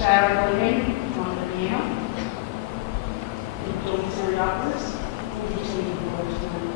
Sarah Living on the piano. And Bill Seriopoulos will be taking the words tonight.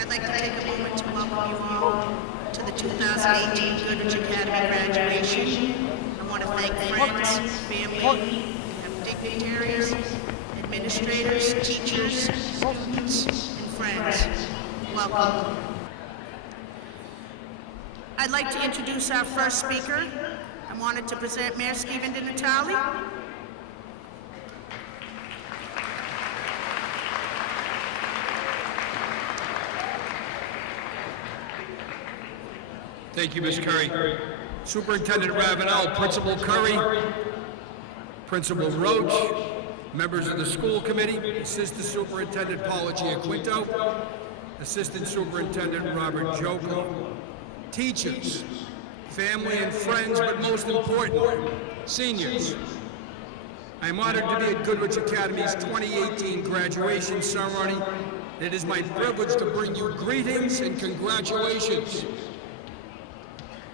I'd like to take a moment to welcome you all to the 2018 Goodrich Academy graduation. I want to thank friends, family, and dignitaries, administrators, teachers, students, and friends. Welcome. I'd like to introduce our first speaker. I wanted to present Mayor Stephen DiNatale. Thank you, Ms. Curry. Superintendent Ravenelle, Principal Curry, Principal Roche, members of the school committee, Assistant Superintendent Paula Giaquinto, Assistant Superintendent Robert Joko, teachers, family and friends, but most important, seniors. I am honored to be at Goodrich Academy's 2018 graduation ceremony. It is my privilege to bring you greetings and congratulations.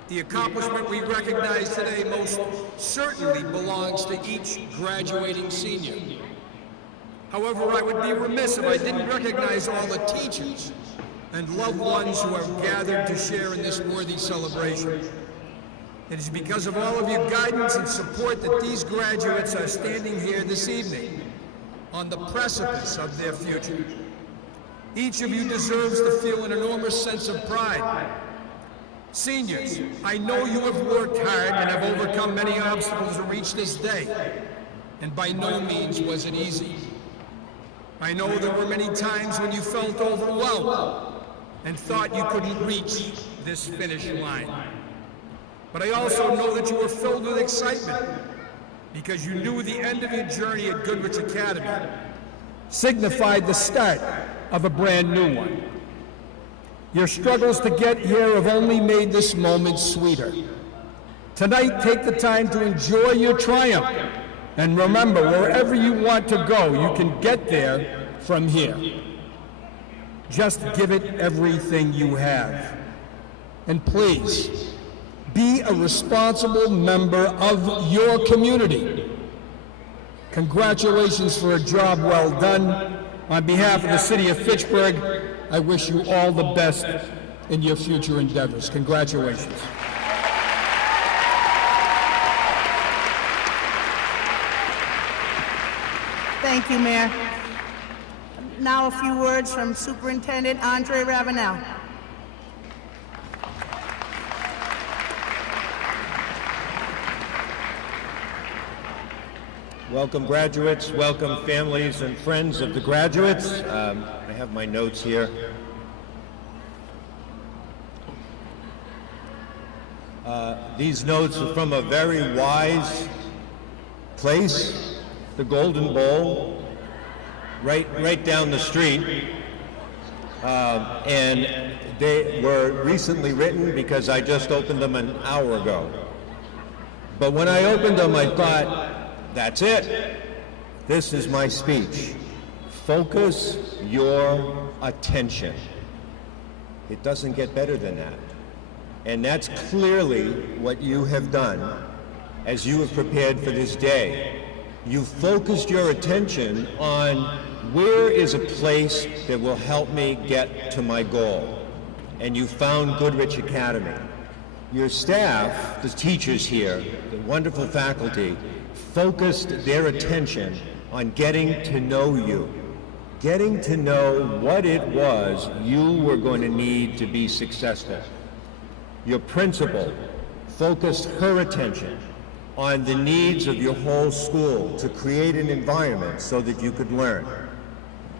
The accomplishment we recognize today most certainly belongs to each graduating senior. However, I would be remiss if I didn't recognize all the teachers and loved ones who have gathered to share in this worthy celebration. It is because of all of your guidance and support that these graduates are standing here this evening on the precipice of their future. Each of you deserves to feel an enormous sense of pride. Seniors, I know you have worked hard and have overcome many obstacles to reach this day, and by no means was it easy. I know there were many times when you felt overwhelmed and thought you couldn't reach this finish line. But I also know that you were filled with excitement because you knew the end of your journey at Goodrich Academy signified the start of a brand new one. Your struggles to get here have only made this moment sweeter. Tonight, take the time to enjoy your triumph. And remember, wherever you want to go, you can get there from here. Just give it everything you have. And please, be a responsible member of your community. Congratulations for a job well done. On behalf of the city of Fitchburg, I wish you all the best in your future endeavors. Congratulations. Thank you, Mayor. Now a few words from Superintendent Ravenelle. Welcome, graduates. Welcome, families and friends of the graduates. I have my notes here. These notes are from a very wise place, the Golden Bowl, right down the street. And they were recently written because I just opened them an hour ago. But when I opened them, I thought, that's it. This is my speech. Focus your attention. It doesn't get better than that. And that's clearly what you have done as you have prepared for this day. You focused your attention on where is a place that will help me get to my goal. And you found Goodrich Academy. Your staff, the teachers here, the wonderful faculty, focused their attention on getting to know you, getting to know what it was you were going to need to be successful. Your principal focused her attention on the needs of your whole school to create an environment so that you could learn.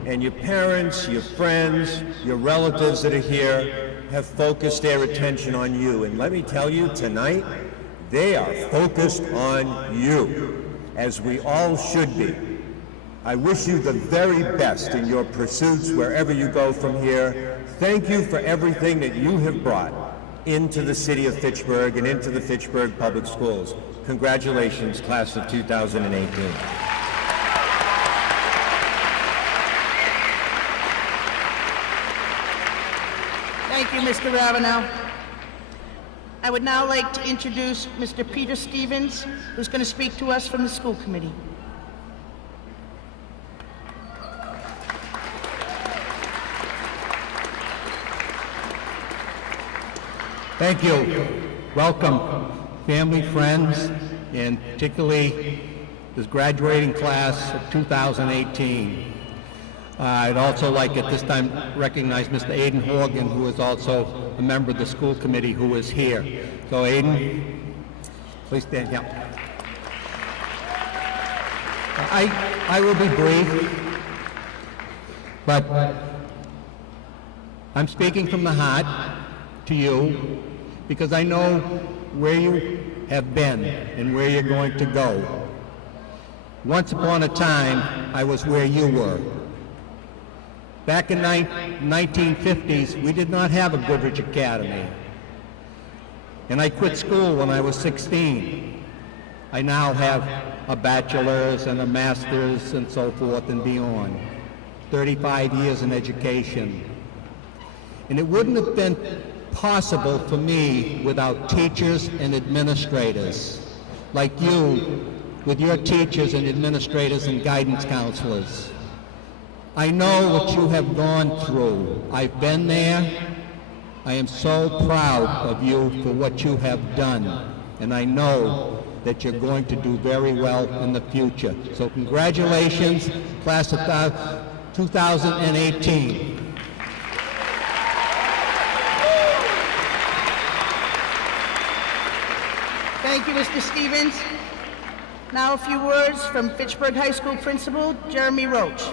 And your parents, your friends, your relatives that are here have focused their attention on you. And let me tell you, tonight, they are focused on you, as we all should be. I wish you the very best in your pursuits wherever you go from here. Thank you for everything that you have brought into the city of Fitchburg and into the Fitchburg Public Schools. Congratulations, class of 2018. Thank you, Mr. Ravenelle. I would now like to introduce Mr. Peter Stevens, who's going to speak to us from the school committee. Thank you. Welcome, family, friends, and particularly this graduating class of 2018. I'd also like at this time recognize Mr. Aiden Horgan, who is also a member of the school committee, who is here. So Aiden, please stand down. I will be brief, but I'm speaking from the heart to you because I know where you have been and where you're going to go. Once upon a time, I was where you were. Back in 1950s, we did not have a Goodrich Academy. And I quit school when I was 16. I now have a bachelor's and a master's and so forth and beyond. 35 years in education. And it wouldn't have been possible for me without teachers and administrators like you, with your teachers and administrators and guidance counselors. I know what you have gone through. I've been there. I am so proud of you for what you have done. And I know that you're going to do very well in the future. So congratulations, class of 2018. Thank you, Mr. Stevens. Now a few words from Fitchburg High School Principal Jeremy Roche.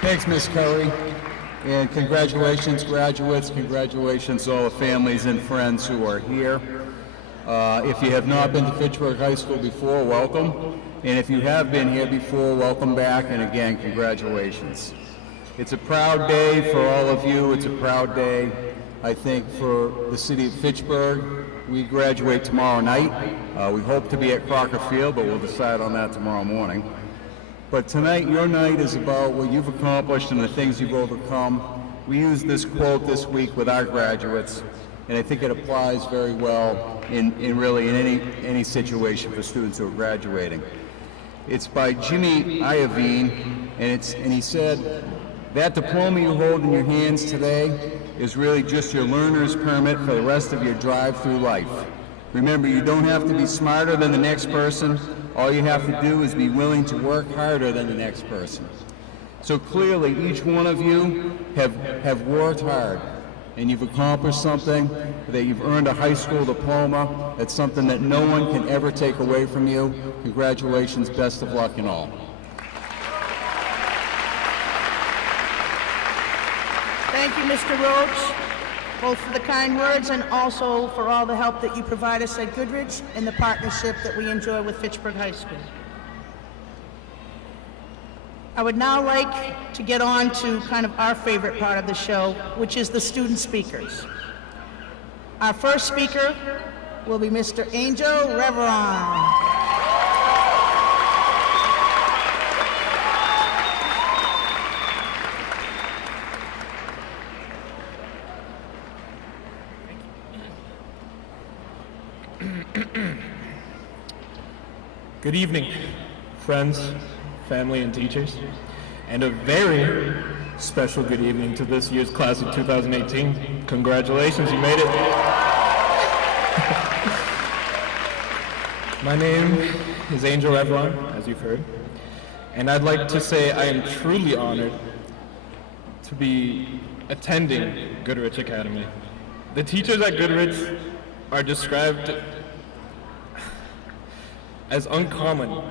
Thanks, Ms. Curry, and congratulations, graduates. Congratulations to all the families and friends who are here. If you have not been to Fitchburg High School before, welcome. And if you have been here before, welcome back, and again, congratulations. It's a proud day for all of you. It's a proud day, I think, for the city of Fitchburg. We graduate tomorrow night. We hope to be at Crocker Field, but we'll decide on that tomorrow morning. But tonight, your night is about what you've accomplished and the things you've overcome. We use this quote this week with our graduates, and I think it applies very well in any situation for students who are graduating. It's by Jimmy Iovine, and he said, "That diploma you hold in your hands today is really just your learner's permit for the rest of your drive through life. Remember, you don't have to be smarter than the next person. All you have to do is be willing to work harder than the next person." So clearly, each one of you have worked hard, and you've accomplished something, that you've earned a high school diploma. That's something that no one can ever take away from you. Congratulations, best of luck and all. Thank you, Mr. Roche, both for the kind words and also for all the help that you provide us at Goodrich and the partnership that we enjoy with Fitchburg High School. I would now like to get on to kind of our favorite part of the show, which is the student speakers. Our first speaker will be Mr. Angel Ravenelle. Good evening, friends, family, and teachers, and a very special good evening to this year's class of 2018. Congratulations, you made it. My name is Angel Ravenelle, as you've heard, and I'd like to say I am truly honored to be attending Goodrich Academy. The teachers at Goodrich are described as uncommon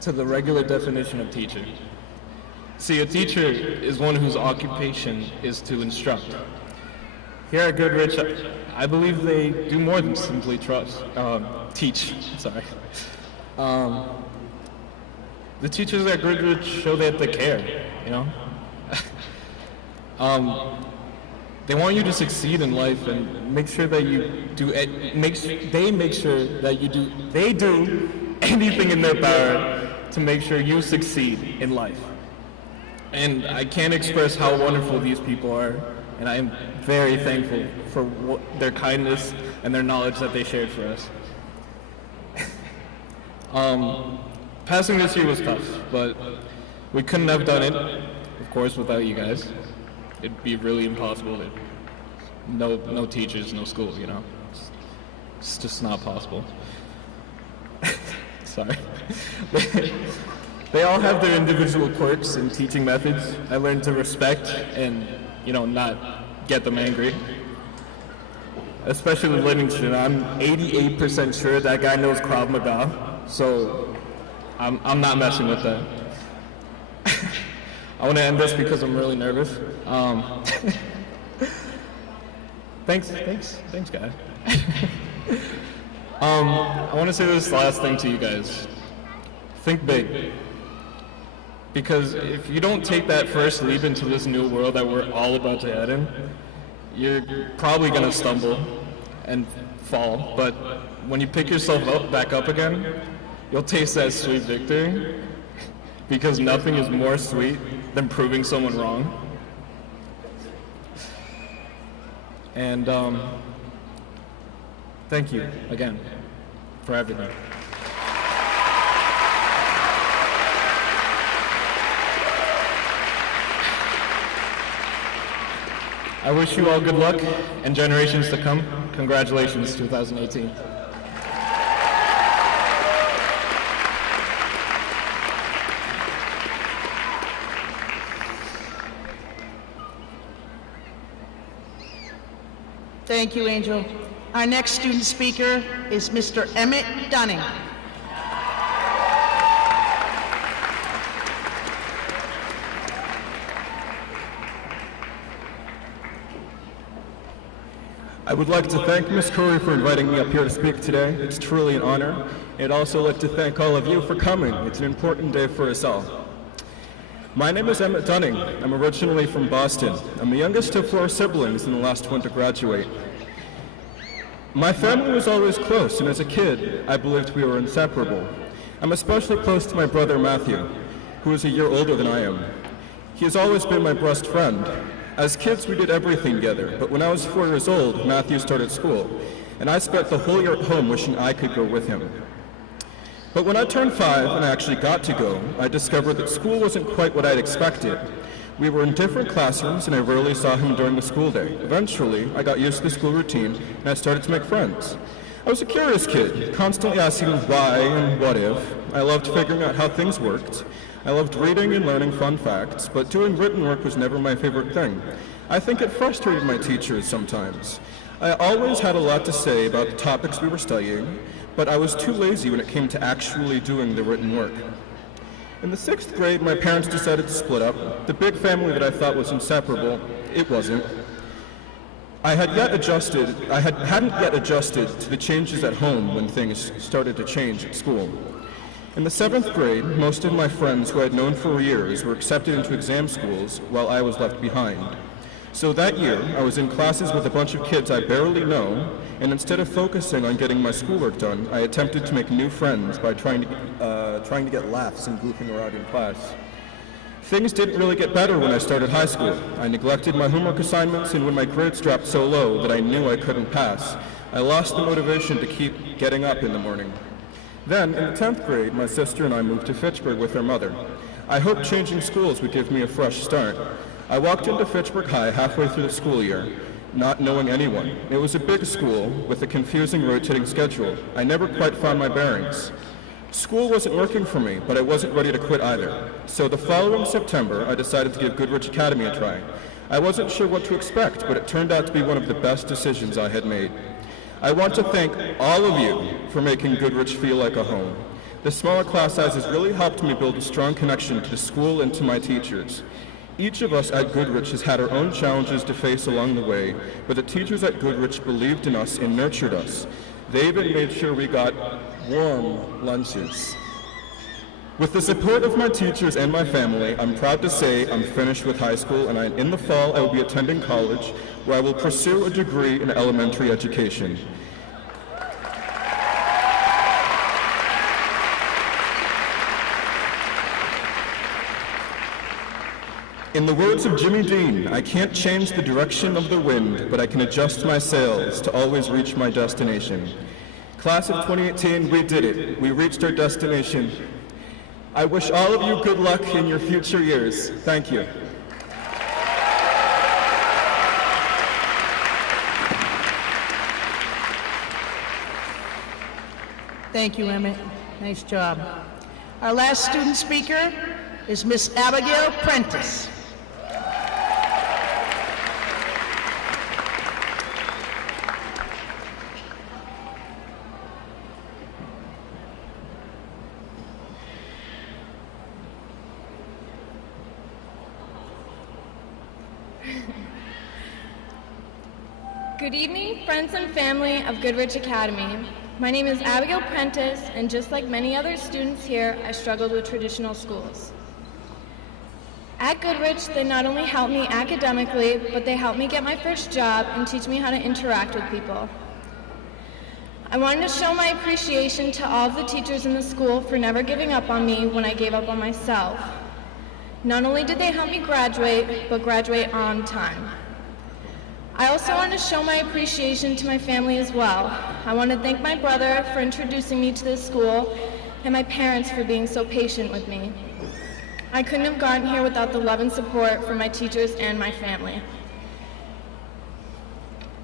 to the regular definition of teacher. See, a teacher is one whose occupation is to instruct. Here at Goodrich, I believe they do more than simply teach. Sorry. The teachers at Goodrich show that they care, you know? They want you to succeed in life and make sure that you do, they do anything in their power to make sure you succeed in life. And I can't express how wonderful these people are, and I am very thankful for their kindness and their knowledge that they shared for us. Passing this year was tough, but we couldn't have done it, of course, without you guys. It'd be really impossible. No teachers, no schools, you know. It's just not possible. Sorry. They all have their individual quirks and teaching methods. I learned to respect and, not get them angry. Especially Livingston. I'm 88% sure that guy knows Krav Maga, so I'm not messing with that. I want to end this because I'm really nervous. Thanks, guys. I want to say this last thing to you guys. Think big. Because if you don't take that first leap into this new world that we're all about to head in, you're probably going to stumble and fall. But when you pick yourself back up again, you'll taste that sweet victory. Because nothing is more sweet than proving someone wrong. And thank you again for everything. I wish you all good luck and generations to come. Congratulations, 2018. Thank you, Angel. Our next student speaker is Mr. Emmett Dunning. I would like to thank Ms. Curry for inviting me up here to speak today. It's truly an honor. I'd also like to thank all of you for coming. It's an important day for us all. My name is Emmett Dunning. I'm originally from Boston. I'm the youngest of 4 siblings and the last one to graduate. My family was always close, and as a kid, I believed we were inseparable. I'm especially close to my brother Matthew, who is a year older than I am. He has always been my best friend. As kids, we did everything together, but when I was 4 years old, Matthew started school, and I spent the whole year at home wishing I could go with him. But when I turned 5 and I actually got to go, I discovered that school wasn't quite what I'd expected. We were in different classrooms, and I rarely saw him during the school day. Eventually, I got used to the school routine, and I started to make friends. I was a curious kid, constantly asking why and what if. I loved figuring out how things worked. I loved reading and learning fun facts, but doing written work was never my favorite thing. I think it frustrated my teachers sometimes. I always had a lot to say about the topics we were studying, but I was too lazy when it came to actually doing the written work. In the 6th grade, my parents decided to split up. The big family that I thought was inseparable, it wasn't. I hadn't yet adjusted to the changes at home when things started to change at school. In the 7th grade, most of my friends who I had known for years were accepted into exam schools while I was left behind. So that year, I was in classes with a bunch of kids I barely know, and instead of focusing on getting my schoolwork done, I attempted to make new friends by trying to get laughs and goofing around in class. Things didn't really get better when I started high school. I neglected my homework assignments, and when my grades dropped so low that I knew I couldn't pass, I lost the motivation to keep getting up in the morning. Then, in the 10th grade, my sister and I moved to Fitchburg with her mother. I hoped changing schools would give me a fresh start. I walked into Fitchburg High halfway through the school year, not knowing anyone. It was a big school with a confusing rotating schedule. I never quite found my bearings. School wasn't working for me, but I wasn't ready to quit either. So the following September, I decided to give Goodrich Academy a try. I wasn't sure what to expect, but it turned out to be one of the best decisions I had made. I want to thank all of you for making Goodrich feel like a home. The smaller class sizes really helped me build a strong connection to the school and to my teachers. Each of us at Goodrich has had our own challenges to face along the way, but the teachers at Goodrich believed in us and nurtured us. They even made sure we got warm lunches. With the support of my teachers and my family, I'm proud to say I'm finished with high school, and in the fall I will be attending college, where I will pursue a degree in elementary education. In the words of Jimmy Dean, I can't change the direction of the wind, but I can adjust my sails to always reach my destination. Class of 2018, we did it. We reached our destination. I wish all of you good luck in your future years. Thank you. Thank you, Emmett. Nice job. Our last student speaker is Miss Abigail Prentiss. Good evening, friends and family of Goodrich Academy. My name is Abigail Prentiss, and just like many other students here, I struggled with traditional schools. At Goodrich, they not only helped me academically, but they helped me get my first job and teach me how to interact with people. I wanted to show my appreciation to all of the teachers in the school for never giving up on me when I gave up on myself. Not only did they help me graduate, but graduate on time. I also want to show my appreciation to my family as well. I want to thank my brother for introducing me to this school and my parents for being so patient with me. I couldn't have gotten here without the love and support from my teachers and my family.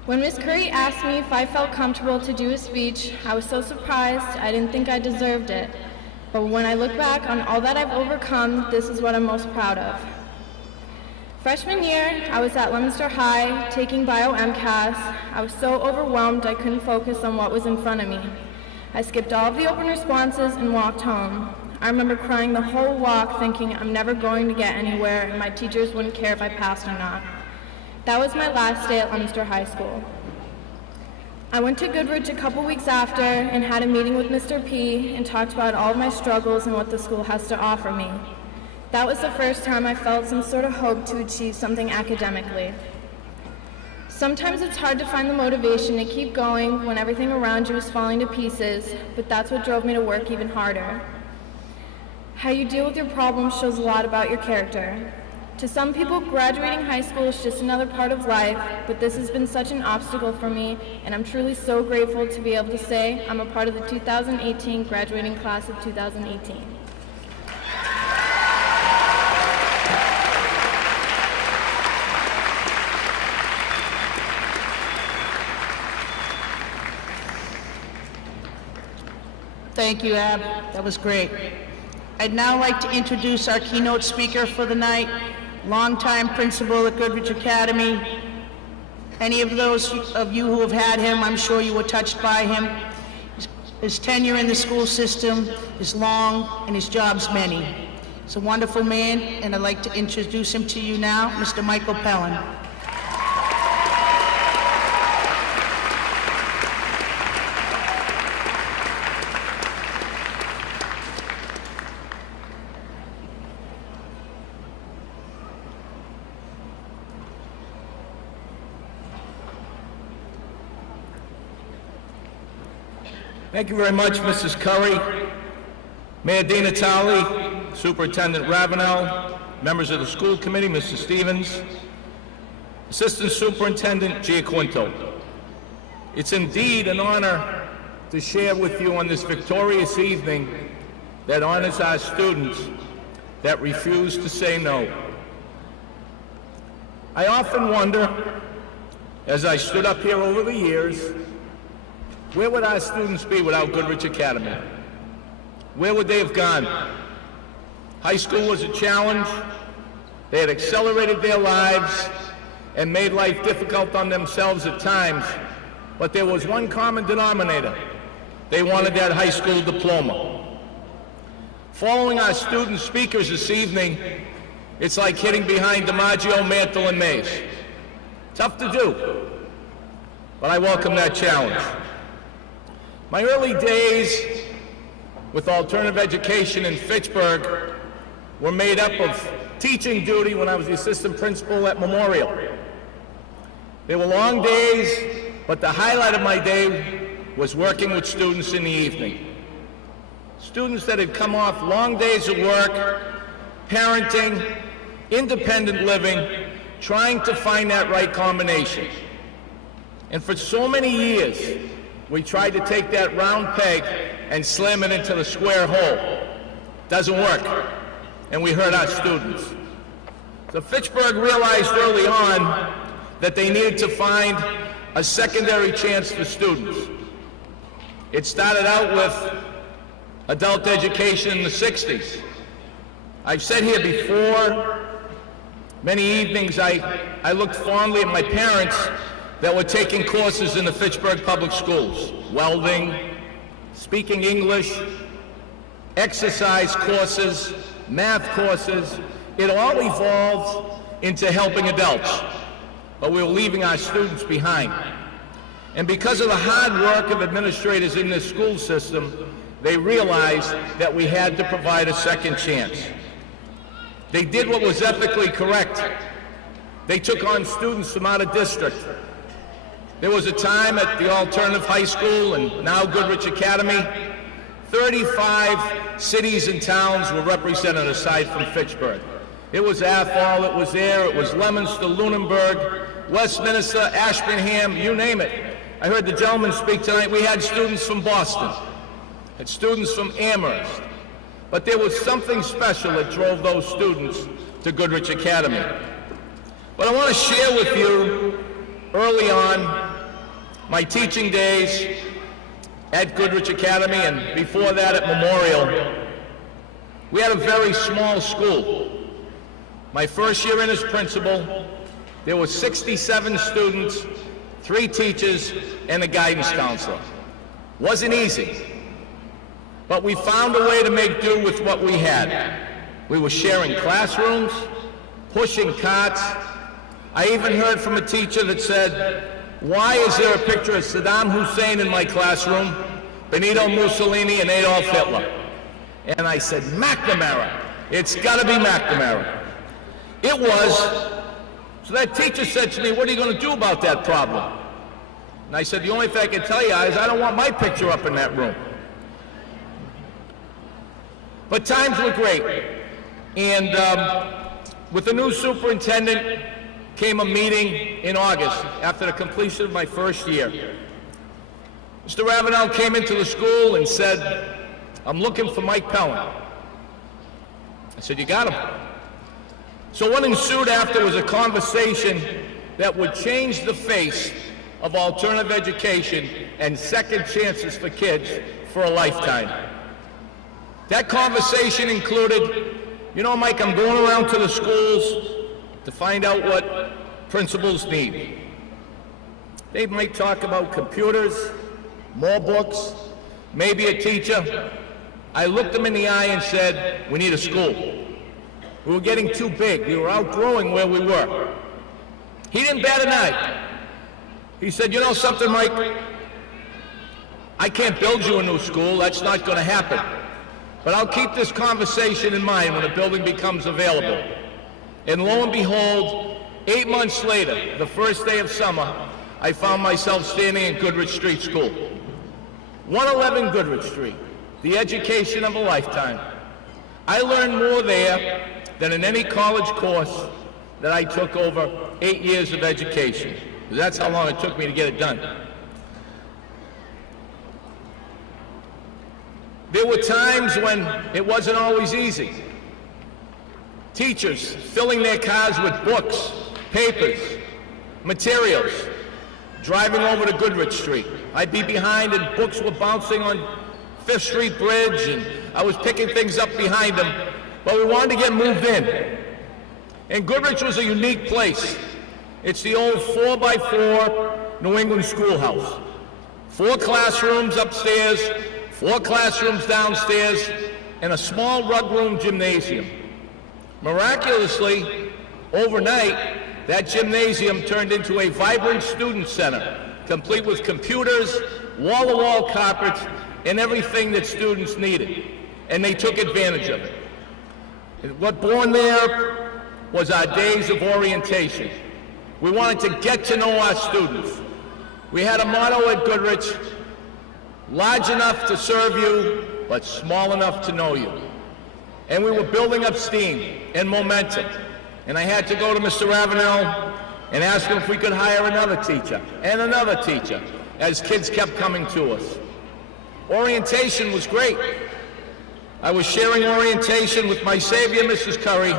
When Ms. Curry asked me if I felt comfortable to do a speech, I was so surprised I didn't think I deserved it. But when I look back on all that I've overcome, this is what I'm most proud of. Freshman year, I was at Leominster High taking Bio MCAS. I was so overwhelmed I couldn't focus on what was in front of me. I skipped all of the open responses and walked home. I remember crying the whole walk thinking I'm never going to get anywhere and my teachers wouldn't care if I passed or not. That was my last day at Leominster High School. I went to Goodrich a couple weeks after and had a meeting with Mr. P and talked about all of my struggles and what the school has to offer me. That was the first time I felt some sort of hope to achieve something academically. Sometimes it's hard to find the motivation to keep going when everything around you is falling to pieces, but that's what drove me to work even harder. How you deal with your problems shows a lot about your character. To some people, graduating high school is just another part of life, but this has been such an obstacle for me, and I'm truly so grateful to be able to say I'm a part of the 2018 graduating class of 2018. Thank you, Ab. That was great. I'd now like to introduce our keynote speaker for the night, longtime principal at Goodrich Academy. Any of those of you who have had him, I'm sure you were touched by him. His tenure in the school system is long and his job's many. He's a wonderful man, and I'd like to introduce him to you now, Mr. Michael Pellin. Thank you very much, Mrs. Curry, Mayor Di Natale, Superintendent Ravenelle, members of the school committee, Mr. Stevens, Assistant Superintendent Giaquinto. It's indeed an honor to share with you on this victorious evening that honors our students that refuse to say no. I often wonder, as I stood up here over the years, where would our students be without Goodrich Academy? Where would they have gone? High school was a challenge. They had accelerated their lives and made life difficult on themselves at times, but there was one common denominator. They wanted that high school diploma. Following our student speakers this evening, it's like hitting behind DiMaggio, Mantle, and Mays. Tough to do, but I welcome that challenge. My early days with alternative education in Fitchburg were made up of teaching duty when I was the assistant principal at Memorial. They were long days, but the highlight of my day was working with students in the evening. Students that had come off long days of work, parenting, independent living, trying to find that right combination. And for so many years, we tried to take that round peg and slam it into the square hole. Doesn't work, and we hurt our students. So Fitchburg realized early on that they needed to find a secondary chance for students. It started out with adult education in the 60s. I've said here before, many evenings I looked fondly at my parents that were taking courses in the Fitchburg public schools. Welding, speaking English, exercise courses, math courses. It all evolved into helping adults, but we were leaving our students behind. And because of the hard work of administrators in this school system, they realized that we had to provide a second chance. They did what was ethically correct. They took on students from out of district. There was a time at the alternative high school and now Goodrich Academy, 35 cities and towns were represented aside from Fitchburg. It was Athol, it was Air, it was Leominster, Lunenburg, Westminster, Ashburnham, you name it. I heard the gentleman speak tonight. We had students from Boston, had students from Amherst, but there was something special that drove those students to Goodrich Academy. But I want to share with you early on my teaching days at Goodrich Academy and before that at Memorial. We had a very small school. My first year in as principal, there were 67 students, 3 teachers, and a guidance counselor. Wasn't easy, but we found a way to make do with what we had. We were sharing classrooms, pushing carts. I even heard from a teacher that said, "Why is there a picture of Saddam Hussein in my classroom, Benito Mussolini, and Adolf Hitler?" And I said, "McNamara. It's got to be McNamara." It was. So that teacher said to me, "What are you going to do about that problem?" And I said, "The only thing I can tell you is I don't want my picture up in that room." But times were great. And with the new superintendent came a meeting in August after the completion of my first year. Mr. Ravenelle came into the school and said, "I'm looking for Mike Pellin." I said, "You got him." So what ensued after was a conversation that would change the face of alternative education and second chances for kids for a lifetime. That conversation included, "You know, Mike, I'm going around to the schools to find out what principals need. They might talk about computers, more books, maybe a teacher." I looked him in the eye and said, "We need a school. We were getting too big. We were outgrowing where we were." He didn't bat an eye. He said, "You know something, Mike? I can't build you a new school. That's not going to happen. But I'll keep this conversation in mind when the building becomes available." And lo and behold, 8 months later, the first day of summer, I found myself standing in Goodrich Street School. 111 Goodrich Street, the education of a lifetime. I learned more there than in any college course that I took over 8 years of education. That's how long it took me to get it done. There were times when it wasn't always easy. Teachers filling their cars with books, papers, materials, driving over to Goodrich Street. I'd be behind and books were bouncing on Fifth Street Bridge and I was picking things up behind them, but we wanted to get moved in. And Goodrich was a unique place. It's the old 4x4 New England schoolhouse. 4 classrooms upstairs, 4 classrooms downstairs, and a small rug room gymnasium. Miraculously, overnight, that gymnasium turned into a vibrant student center, complete with computers, wall-to-wall carpets, and everything that students needed. And they took advantage of it. And what born there was our days of orientation. We wanted to get to know our students. We had a motto at Goodrich: large enough to serve you, but small enough to know you. And we were building up steam and momentum. And I had to go to Mr. Ravenelle and ask him if we could hire another teacher and another teacher as kids kept coming to us. Orientation was great. I was sharing orientation with my savior, Mrs. Curry,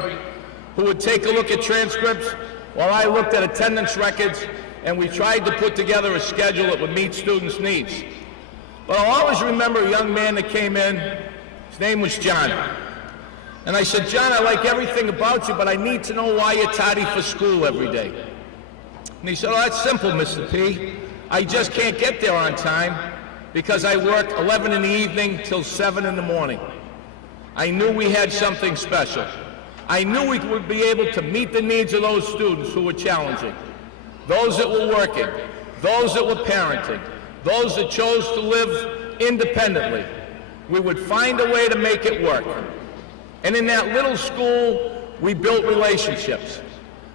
who would take a look at transcripts while I looked at attendance records, and we tried to put together a schedule that would meet students' needs. But I'll always remember a young man that came in. His name was John. And I said, "John, I like everything about you, but I need to know why you're tardy for school every day." And he said, "Oh, that's simple, Mr. P. I just can't get there on time because I work 11 in the evening till 7 in the morning." I knew we had something special. I knew we would be able to meet the needs of those students who were challenging, those that were working, those that were parenting, those that chose to live independently. We would find a way to make it work. And in that little school, we built relationships.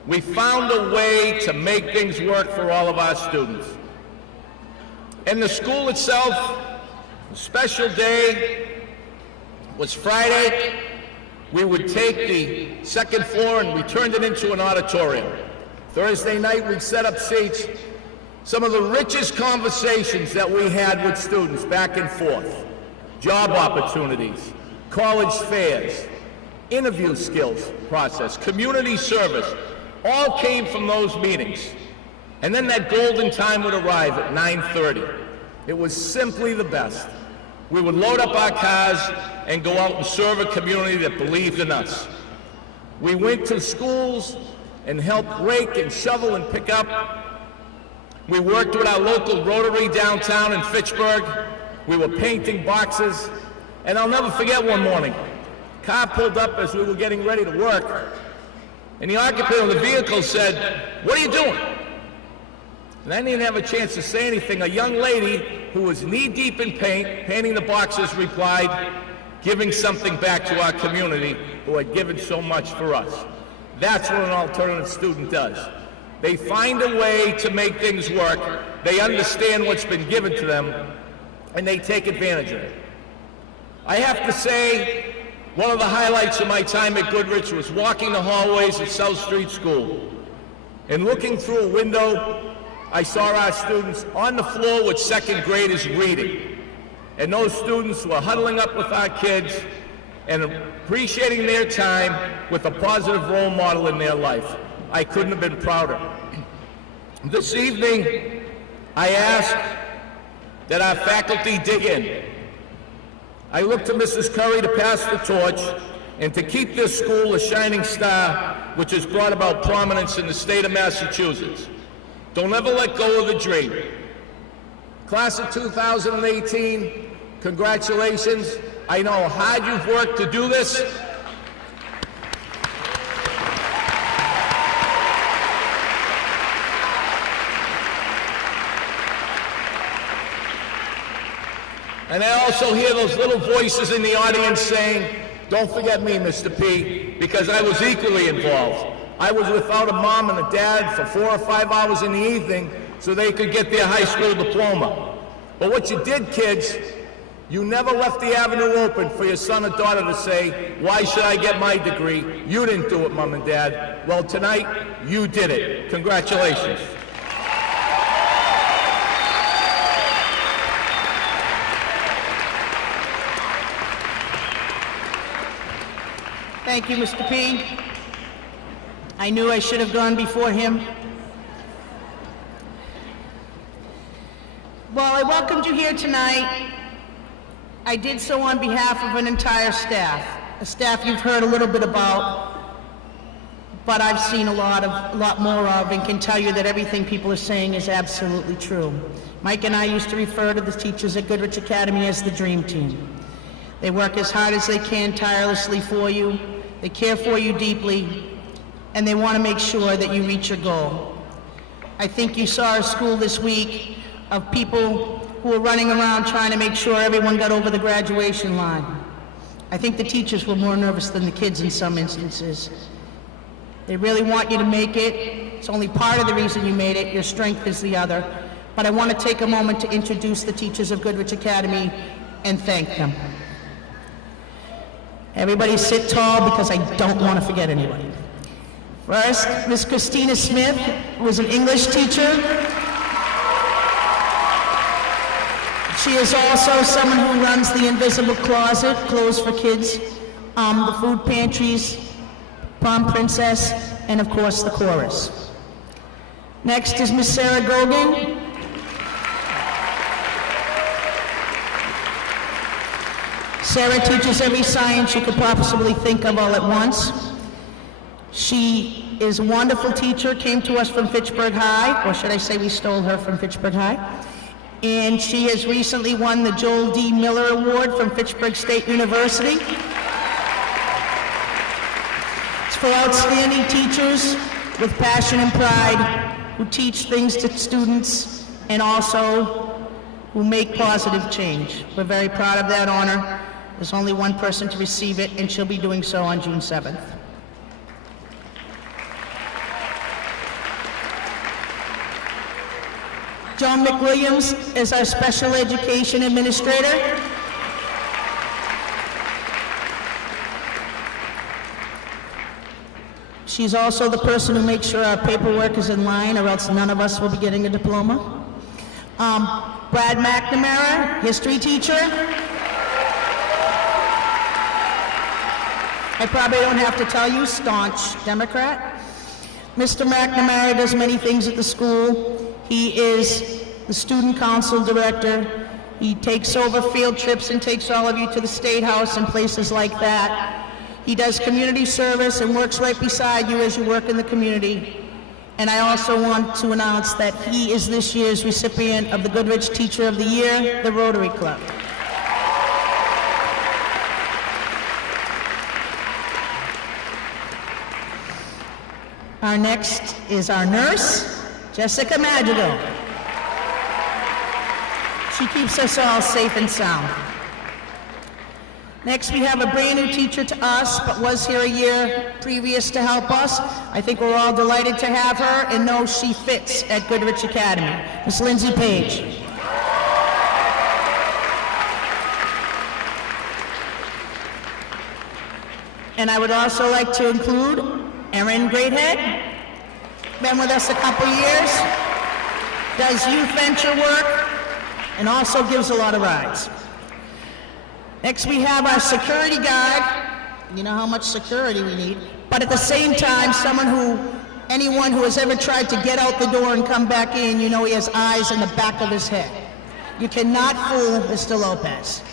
We found a way to make things work for all of our students. And the school itself, a special day was Friday. We would take the second floor and we turned it into an auditorium. Thursday night, we'd set up seats. Some of the richest conversations that we had with students back and forth, job opportunities, college fairs, interview skills process, community service, all came from those meetings. And then that golden time would arrive at 9:30. It was simply the best. We would load up our cars and go out and serve a community that believed in us. We went to schools and helped rake and shovel and pick up. We worked with our local Rotary downtown in Fitchburg. We were painting boxes. And I'll never forget one morning. Car pulled up as we were getting ready to work. And the occupant of the vehicle said, "What are you doing?" And I didn't have a chance to say anything. A young lady who was knee-deep in paint, painting the boxes, replied, "Giving something back to our community who had given so much for us." That's what an alternative student does. They find a way to make things work, they understand what's been given to them, and they take advantage of it. I have to say, One of the highlights of my time at Goodrich was walking the hallways at South Street School. And looking through a window, I saw our students on the floor with second graders reading. And those students were huddling up with our kids and appreciating their time with a positive role model in their life. I couldn't have been prouder. This evening, I ask that our faculty dig in. I look to Mrs. Curry to pass the torch and to keep this school a shining star, which has brought about prominence in the state of Massachusetts. Don't ever let go of the dream. Class of 2018, congratulations. I know how hard you've worked to do this. And I also hear those little voices in the audience saying, don't forget me, Mr. P, because I was equally involved. I was without a mom and a dad for 4 or 5 hours in the evening so they could get their high school diploma. But what you did, kids, you never left the avenue open for your son or daughter to say, why should I get my degree? You didn't do it, Mom and Dad. Well, tonight, you did it. Congratulations. Thank you, Mr. P. I knew I should have gone before him. While I welcomed you here tonight, I did so on behalf of an entire staff, a staff you've heard a little bit about, but I've seen a lot more of, and can tell you that everything people are saying is absolutely true. Mike and I used to refer to the teachers at Goodrich Academy as the dream team. They work as hard as they can tirelessly for you. They care for you deeply, and they want to make sure that you reach your goal. I think you saw a school this week of people who were running around trying to make sure everyone got over the graduation line. I think the teachers were more nervous than the kids in some instances. They really want you to make it. It's only part of the reason you made it. Your strength is the other. But I want to take a moment to introduce the teachers of Goodrich Academy and thank them. Everybody sit tall because I don't want to forget anybody. First, Miss Christina Smith was an English teacher. She is also someone who runs the Invisible Closet, clothes for kids, the food pantries, Prom Princess, and of course the chorus. Next is Miss Sarah Gogan. Sarah teaches every science you could possibly think of all at once. She is a wonderful teacher, came to us from Fitchburg High, or should I say we stole her from Fitchburg High. And she has recently won the Joel D. Miller Award from Fitchburg State University. It's for outstanding teachers with passion and pride who teach things to students and also who make positive change. We're very proud of that honor. There's only one person to receive it, and she'll be doing so on June 7th. Joan McWilliams is our special education administrator. She's also the person who makes sure our paperwork is in line, or else none of us will be getting a diploma. Brad McNamara, history teacher. I probably don't have to tell you, staunch Democrat. Mr. McNamara does many things at the school. He is the student council director. He takes over field trips and takes all of you to the State House and places like that. He does community service and works right beside you as you work in the community. And I also want to announce that he is this year's recipient of the Goodrich Teacher of the Year, the Rotary Club. Our next is our nurse, Jessica Madrigal. She keeps us all safe and sound. Next, we have a brand new teacher to us, but was here a year previous to help us. I think we're all delighted to have her and know she fits at Goodrich Academy. Miss Lindsay Page. And I would also like to include Erin Greathead, been with us a couple years, does youth venture work, and also gives a lot of rides. Next we have our security guard. You know how much security we need, but at the same time, anyone who has ever tried to get out the door and come back in, you know he has eyes in the back of his head. You cannot fool Mr. Lopez.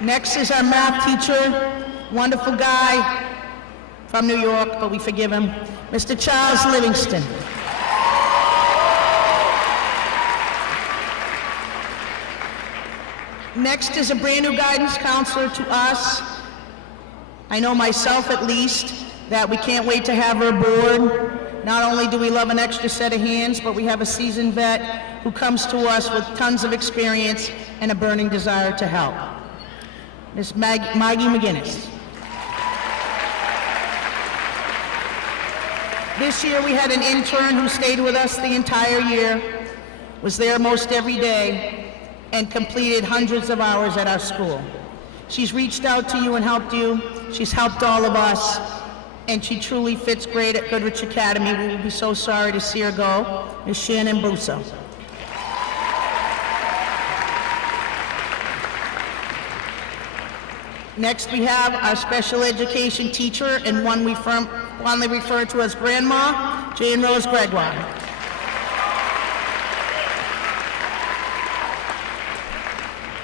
Next is our math teacher, wonderful guy from New York, but we forgive him, Mr. Charles Livingston. Next is a brand new guidance counselor to us. I know myself at least, that we can't wait to have her aboard. Not only do we love an extra set of hands, but we have a seasoned vet who comes to us with tons of experience and a burning desire to help. Miss Maggie McGinnis. This year we had an intern who stayed with us the entire year, was there most every day, and completed hundreds of hours at our school. She's reached out to you and helped you. She's helped all of us, and she truly fits great at Goodrich Academy. We will be so sorry to see her go. Ms. Shannon Busso. Next we have our special education teacher and one we fondly refer to as Grandma, Jane Rose Gregoire.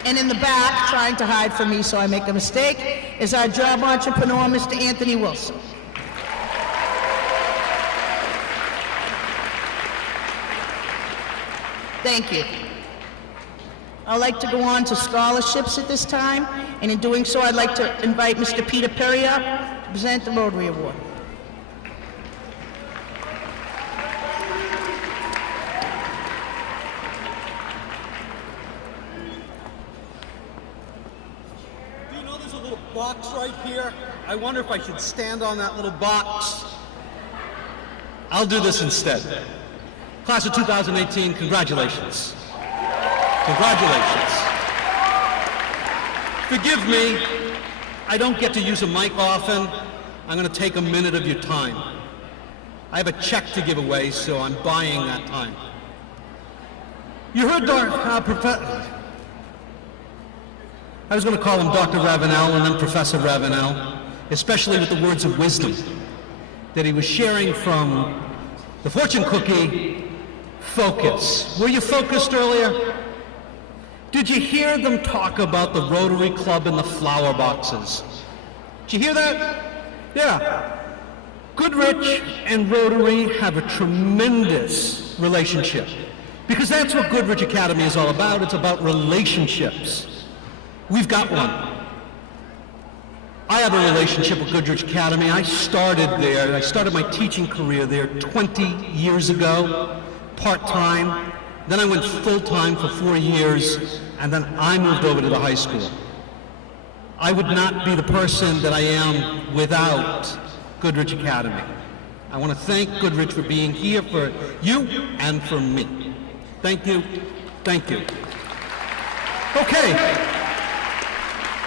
And in the back, trying to hide from me so I make a mistake, is our job entrepreneur, Mr. Anthony Wilson. Thank you. I'd like to go on to scholarships at this time, and in doing so, I'd like to invite Mr. Peter Perry up to present the Rotary Award. Box right here. I wonder if I should stand on that little box. I'll do this instead. Class of 2018, congratulations. Congratulations. Forgive me, I don't get to use a mic often. I'm going to take a minute of your time. I have a check to give away, so I'm buying that time. You heard I was going to call him Dr. Ravenelle and then Professor Ravenelle, especially with the words of wisdom that he was sharing from the fortune cookie, Focus. Were you focused earlier? Did you hear them talk about the Rotary Club and the flower boxes? Did you hear that? Yeah. Goodrich and Rotary have a tremendous relationship because that's what Goodrich Academy is all about. It's about relationships. We've got one. I have a relationship with Goodrich Academy. I started there. I started my teaching career there 20 years ago, part-time. Then I went full-time for 4 years, and then I moved over to the high school. I would not be the person that I am without Goodrich Academy. I want to thank Goodrich for being here for you and for me. Thank you. Thank you. Okay.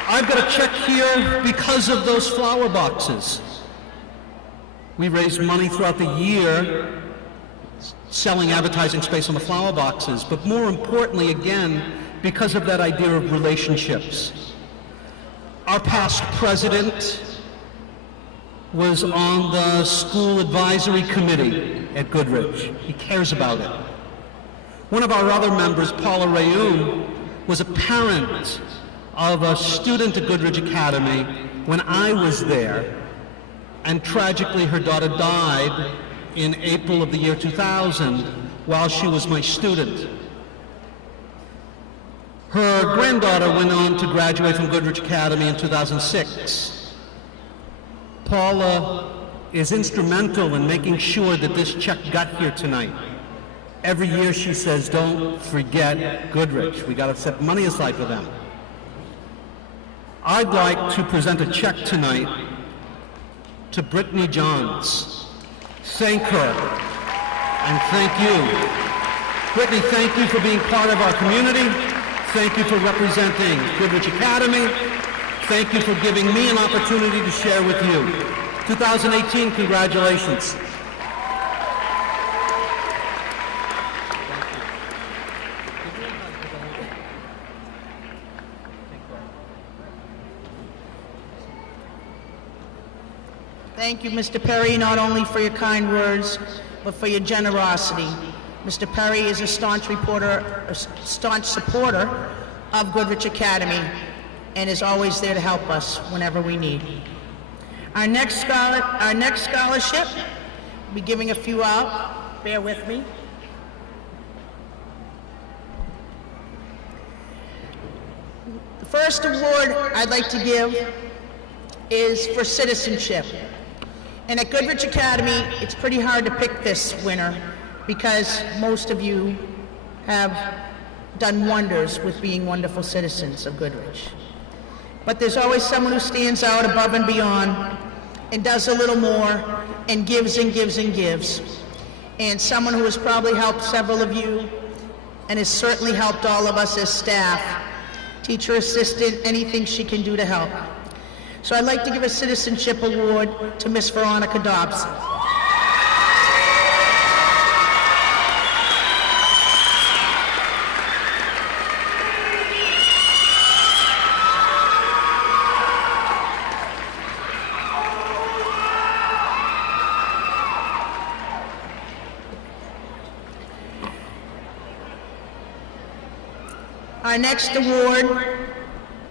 I've got a check here because of those flower boxes. We raised money throughout the year selling advertising space on the flower boxes, but more importantly, again, because of that idea of relationships. Our past president was on the school advisory committee at Goodrich. He cares about it. One of our other members, Paula Rayoun, was a parent of a student at Goodrich Academy when I was there, and tragically her daughter died in April of the year 2000 while she was my student. Her granddaughter went on to graduate from Goodrich Academy in 2006. Paula is instrumental in making sure that this check got here tonight. Every year she says, don't forget Goodrich. We got to set money aside for them. I'd like to present a check tonight to Brittany Johns. Thank her, and thank you. Brittany, thank you for being part of our community. Thank you for representing Goodrich Academy. Thank you for giving me an opportunity to share with you. 2018, congratulations. Thank you, Mr. Perry, not only for your kind words, but for your generosity. Mr. Perry is a staunch supporter of Goodrich Academy and is always there to help us whenever we need. Our next scholarship, we'll be giving a few out. Bear with me. The first award I'd like to give is for citizenship. And at Goodrich Academy, it's pretty hard to pick this winner because most of you have done wonders with being wonderful citizens of Goodrich. But there's always someone who stands out above and beyond and does a little more and gives and gives and gives. And someone who has probably helped several of you and has certainly helped all of us as staff, teacher assistant, anything she can do to help. So I'd like to give a citizenship award to Miss Veronica Dobson. Our next award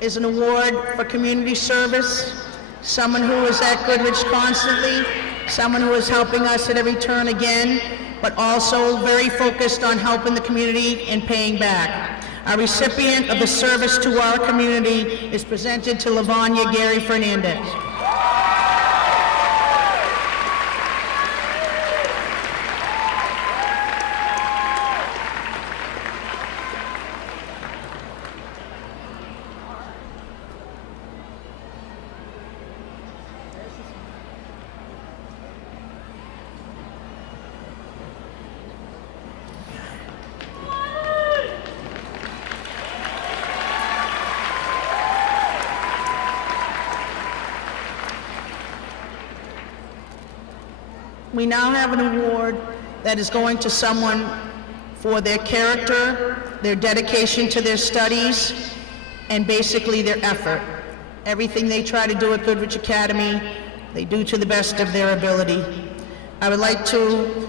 is an award for community service, someone who is at Goodrich constantly, someone who is helping us at every turn again, but also very focused on helping the community and paying back. Our recipient of the service to our community is presented to Lavanya Gary Fernandez. We now have an award that is going to someone for their character, their dedication to their studies, and basically their effort. Everything they try to do at Goodrich Academy, they do to the best of their ability. I would like to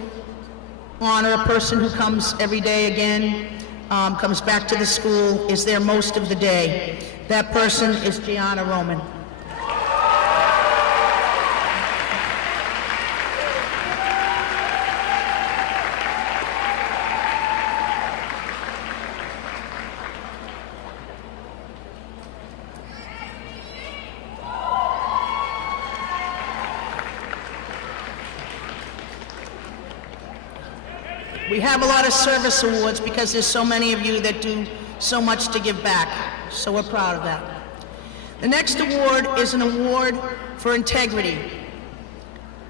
honor a person who comes every day again, comes back to the school, is there most of the day. That person is Gianna Roman. We have a lot of service awards because there's so many of you that do so much to give back, so we're proud of that. The next award is an award for integrity.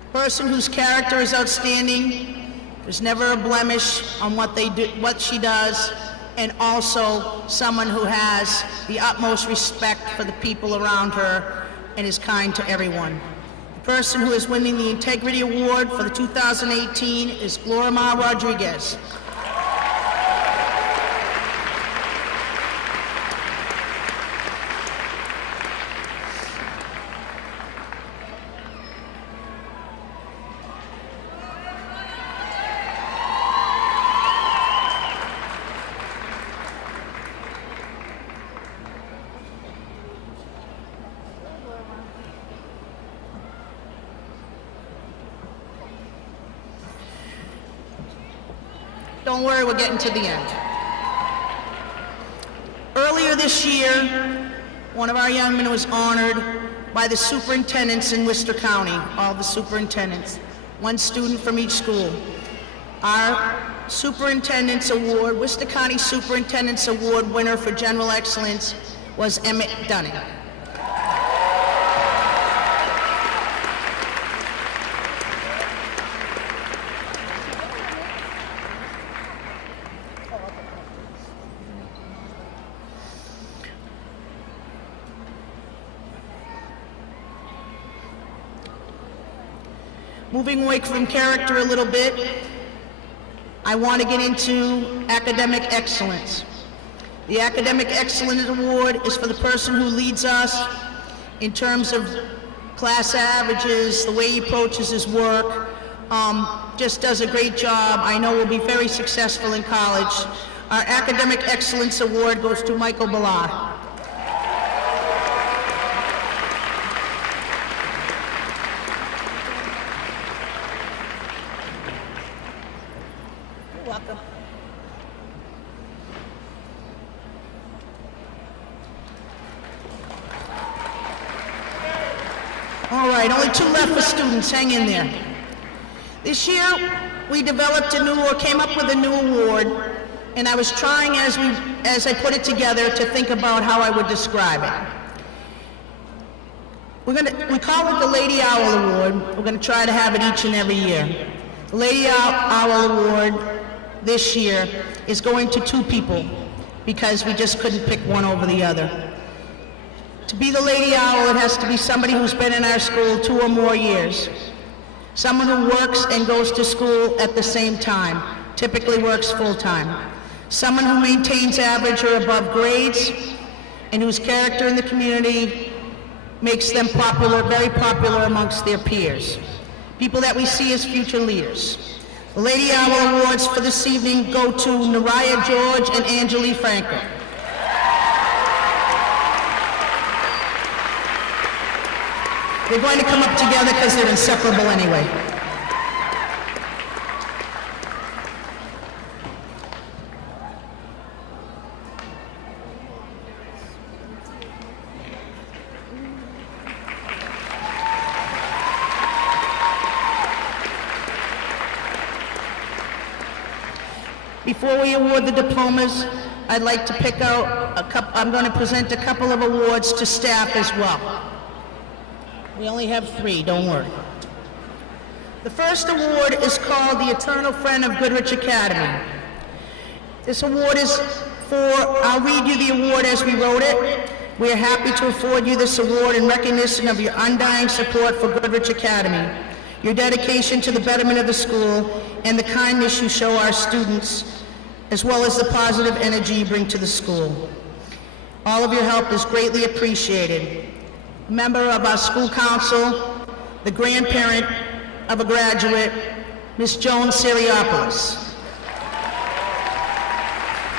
A person whose character is outstanding, there's never a blemish on what they do, what she does, and also someone who has the utmost respect for the people around her and is kind to everyone. The person who is winning the Integrity Award for the 2018 is Glorimar Rodriguez. Don't worry, we're getting to the end. Earlier this year, one of our young men was honored by the superintendents in Worcester County, all the superintendents, one student from each school. Our Superintendent's Award, Worcester County Superintendent's Award winner for General Excellence was Emmett Dunning. Moving away from character a little bit, I want to get into academic excellence. The Academic Excellence Award is for the person who leads us in terms of class averages, the way he approaches his work, just does a great job. I know will be very successful in college. Our Academic Excellence Award goes to Michael Bala. You're welcome. All right, only 2 left for students. Hang in there. This year, we developed came up with a new award, and I was trying as I put it together to think about how I would describe it. We call it the Lady Owl Award. We're gonna try to have it each and every year. The Lady Owl Award this year is going to 2 people because we just couldn't pick one over the other. To be the Lady Owl, it has to be somebody who's been in our school 2 or more years. Someone who works and goes to school at the same time, typically works full-time. Someone who maintains average or above grades, and whose character in the community makes them popular, very popular amongst their peers. People that we see as future leaders. The Lady Owl Awards for this evening go to Naraya George and Angelique Franco. They're going to come up together because they're inseparable anyway. Before we award the diplomas, I'd like to pick out I'm going to present a couple of awards to staff as well. We only have 3, don't worry. The first award is called the Eternal Friend of Goodrich Academy. This award is I'll read you the award as we wrote it. We are happy to afford you this award in recognition of your undying support for Goodrich Academy, your dedication to the betterment of the school, and the kindness you show our students, as well as the positive energy you bring to the school. All of your help is greatly appreciated. Member of our school council, the grandparent of a graduate, Miss Joan Siriopoulos.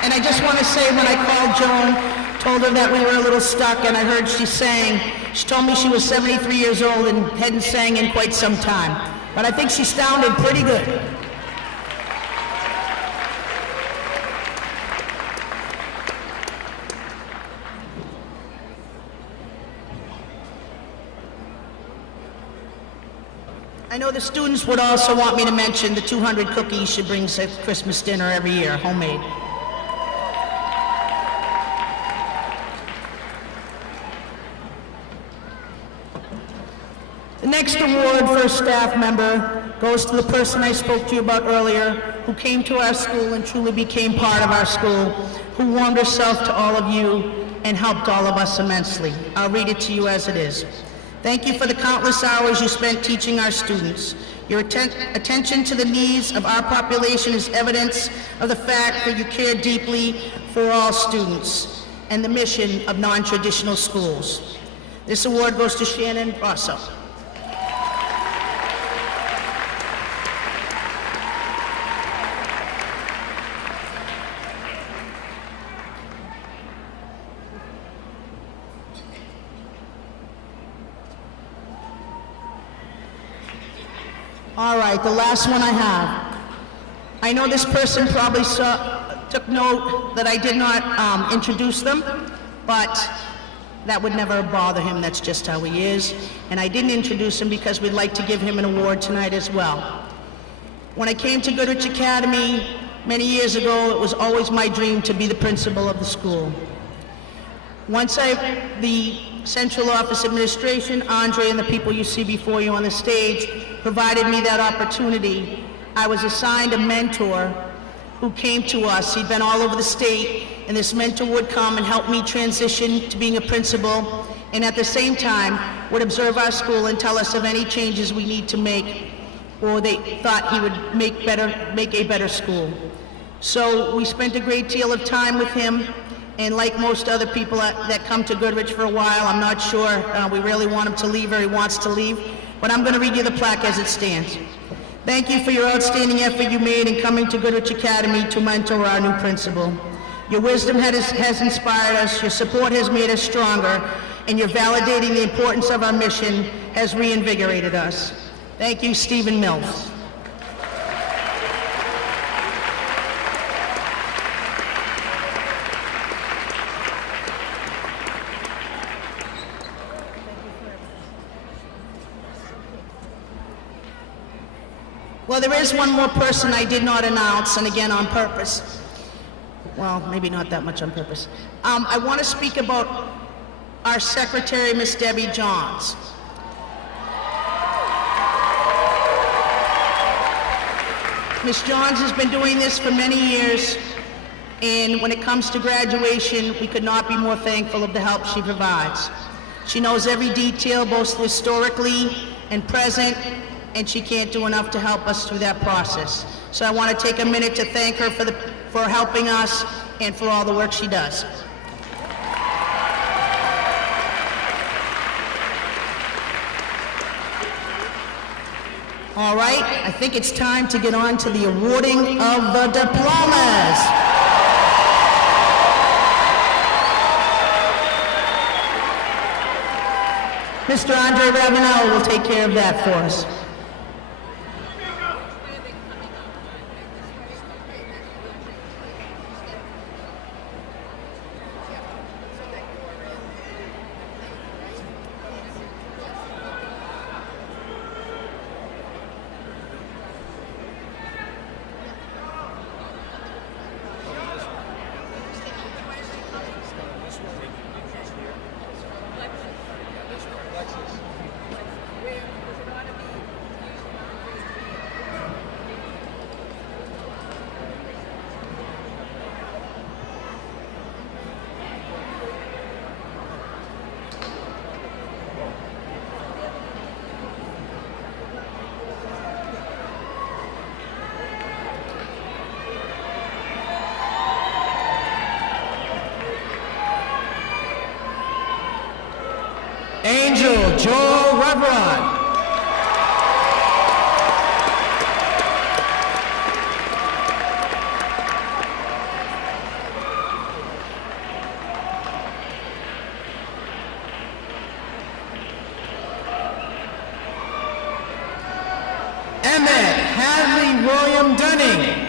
And I just want to say, when I called Joan, told her that we were a little stuck, and I heard she sang, she told me she was 73 years old and hadn't sang in quite some time. But I think she sounded pretty good. I know the students would also want me to mention the 200 cookies she brings at Christmas dinner every year, homemade. The next award for a staff member goes to the person I spoke to you about earlier, who came to our school and truly became part of our school, who warmed herself to all of you and helped all of us immensely. I'll read it to you as it is. Thank you for the countless hours you spent teaching our students. Your attention to the needs of our population is evidence of the fact that you care deeply for all students and the mission of non-traditional schools. This award goes to Shannon Rosso. All right, the last one I have. I know this person probably took note that I did not introduce them, but that would never bother him. That's just how he is. And I didn't introduce him because we'd like to give him an award tonight as well. When I came to Goodrich Academy many years ago, it was always my dream to be the principal of the school. Once the central office administration, Andre, and the people you see before you on the stage provided me that opportunity, I was assigned a mentor who came to us. He'd been all over the state, and this mentor would come and help me transition to being a principal, and at the same time would observe our school and tell us of any changes we need to make or they thought he would make a better school. So we spent a great deal of time with him, and like most other people that come to Goodrich for a while, I'm not sure we really want him to leave or he wants to leave, but I'm going to read you the plaque as it stands. Thank you for your outstanding effort you made in coming to Goodrich Academy to mentor our new principal. Your wisdom has inspired us, your support has made us stronger, and your validating the importance of our mission has reinvigorated us. Thank you, Stephen Mills. Well, there is one more person I did not announce, and again on purpose. Well, maybe not that much on purpose. I want to speak about our secretary, Miss Debbie Johns. Miss Johns has been doing this for many years, and when it comes to graduation, we could not be more thankful of the help she provides. She knows every detail, both historically and present, and she can't do enough to help us through that process. So I want to take a minute to thank her for helping us and for all the work she does. All right, I think it's time to get on to the awarding of the diplomas. Mr. Andre Ravenelle will take care of that for us. Angel Joel Reverend. Emmett Hadley William Dunning.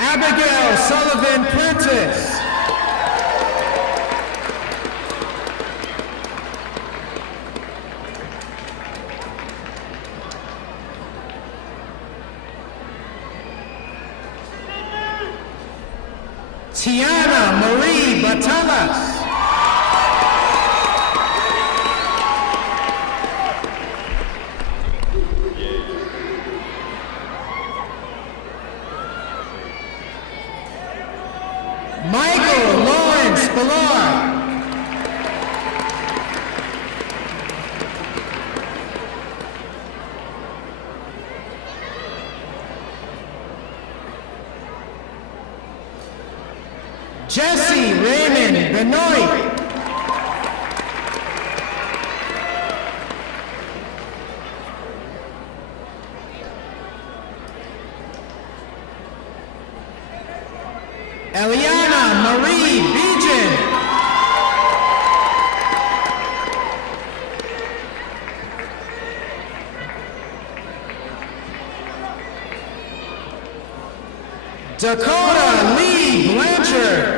Abigail Sullivan Prentiss. Tiana Marie Batelas. Michael Lawrence Ballard. Jesse Raymond Benoit. Eliana Marie Beejan. Dakota Lee Blanchard.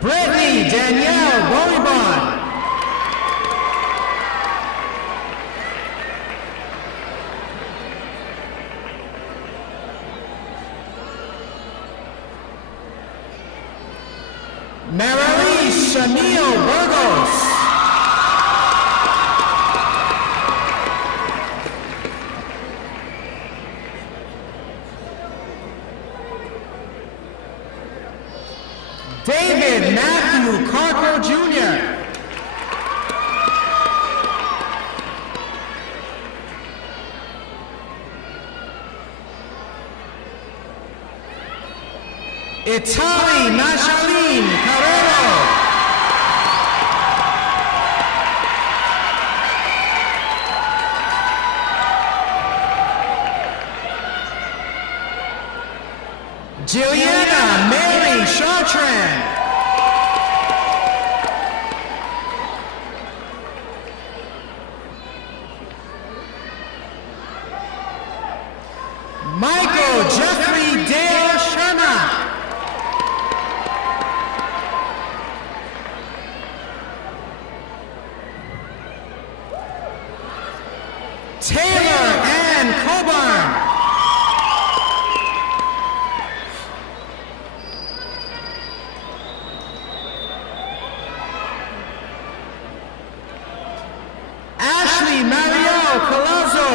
Brittany Danielle Bonibon. Marilee Shanil Burgos. David Matthew Carco Jr. Itali Mashalin Carrero. Juliana Mary Chartrand. Michael Jeffrey Dale Sherman. Taylor Ann Coburn. Ashley Mariel Colazzo.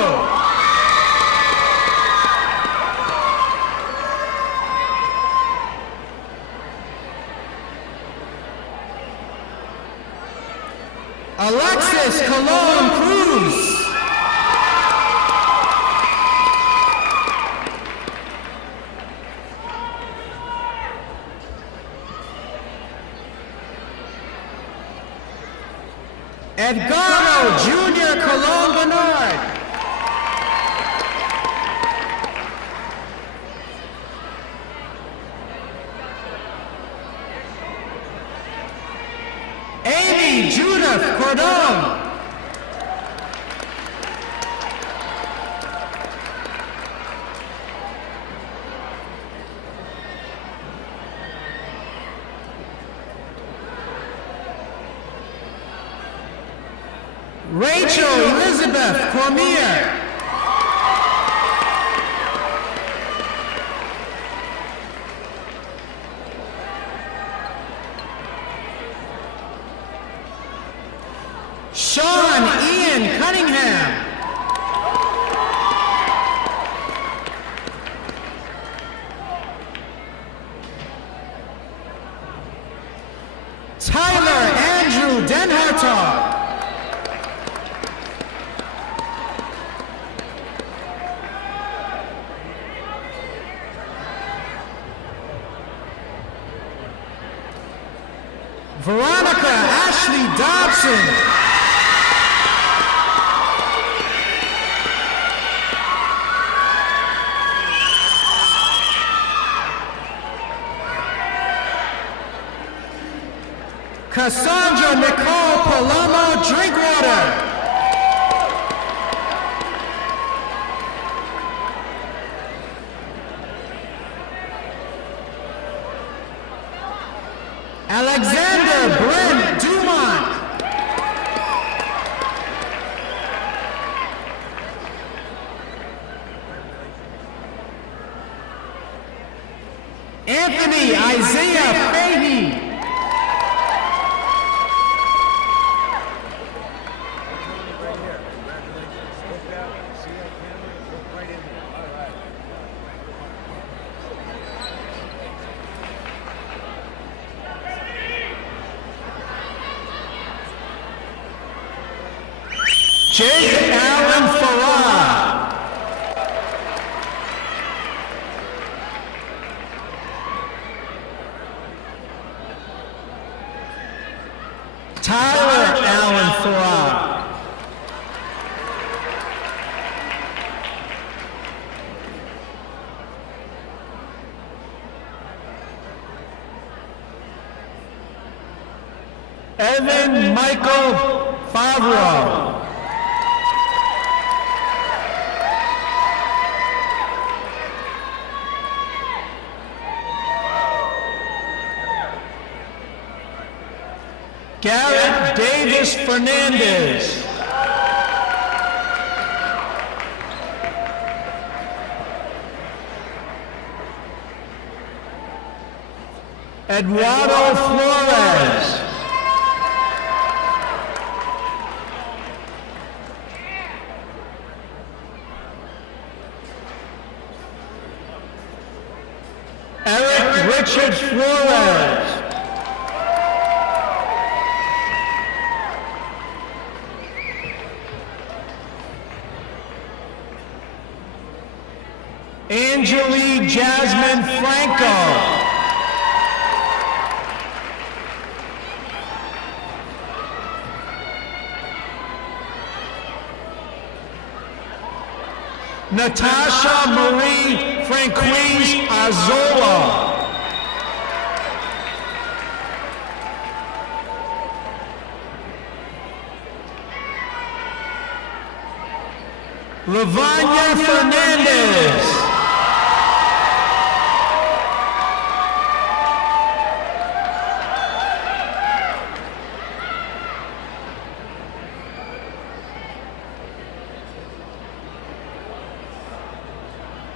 Alexis Colon Cruz. Edgardo Jr. Colon Bernard. Amy Judith Cordon. Rachel Elizabeth Cormier. Sean Ian Cunningham. Tyler Andrew Denhartog. Veronica Ashley Dobson. Cassandra Nicole Palomo Drinkwater. Alexander Brent Dumont. Anthony Isaiah Fahey. Jake Allen Farrar. Tyler Allen Farrar. Evan Michael Favreau. Garrett Davis Fernandez. Eduardo Flores. Richard Flores. Angelique Jasmine Franco. Natasha Marie Franquise Azola. Lavanya Fernandez.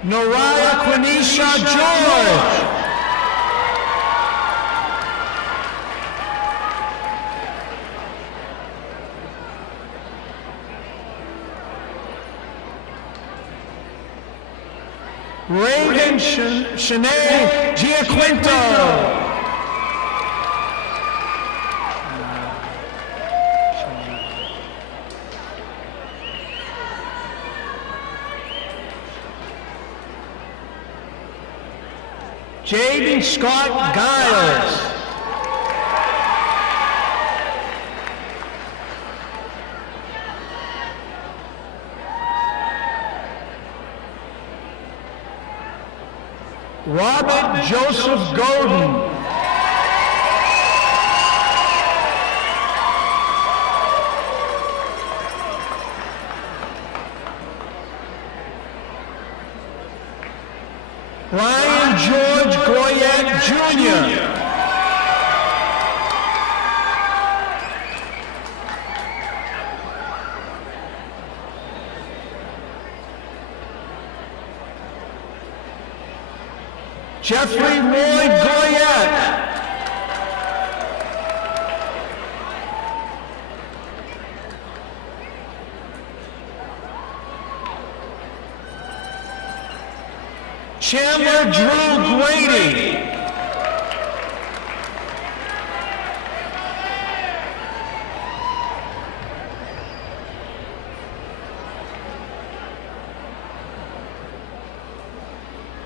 Noraya Quenisha George. Reagan Shanae Giaquinto. Jaden Scott Giles. Robert Joseph Godin. Ryan George Goyette Jr. Jeffrey Lloyd Goyette. Chandler Drew Grady.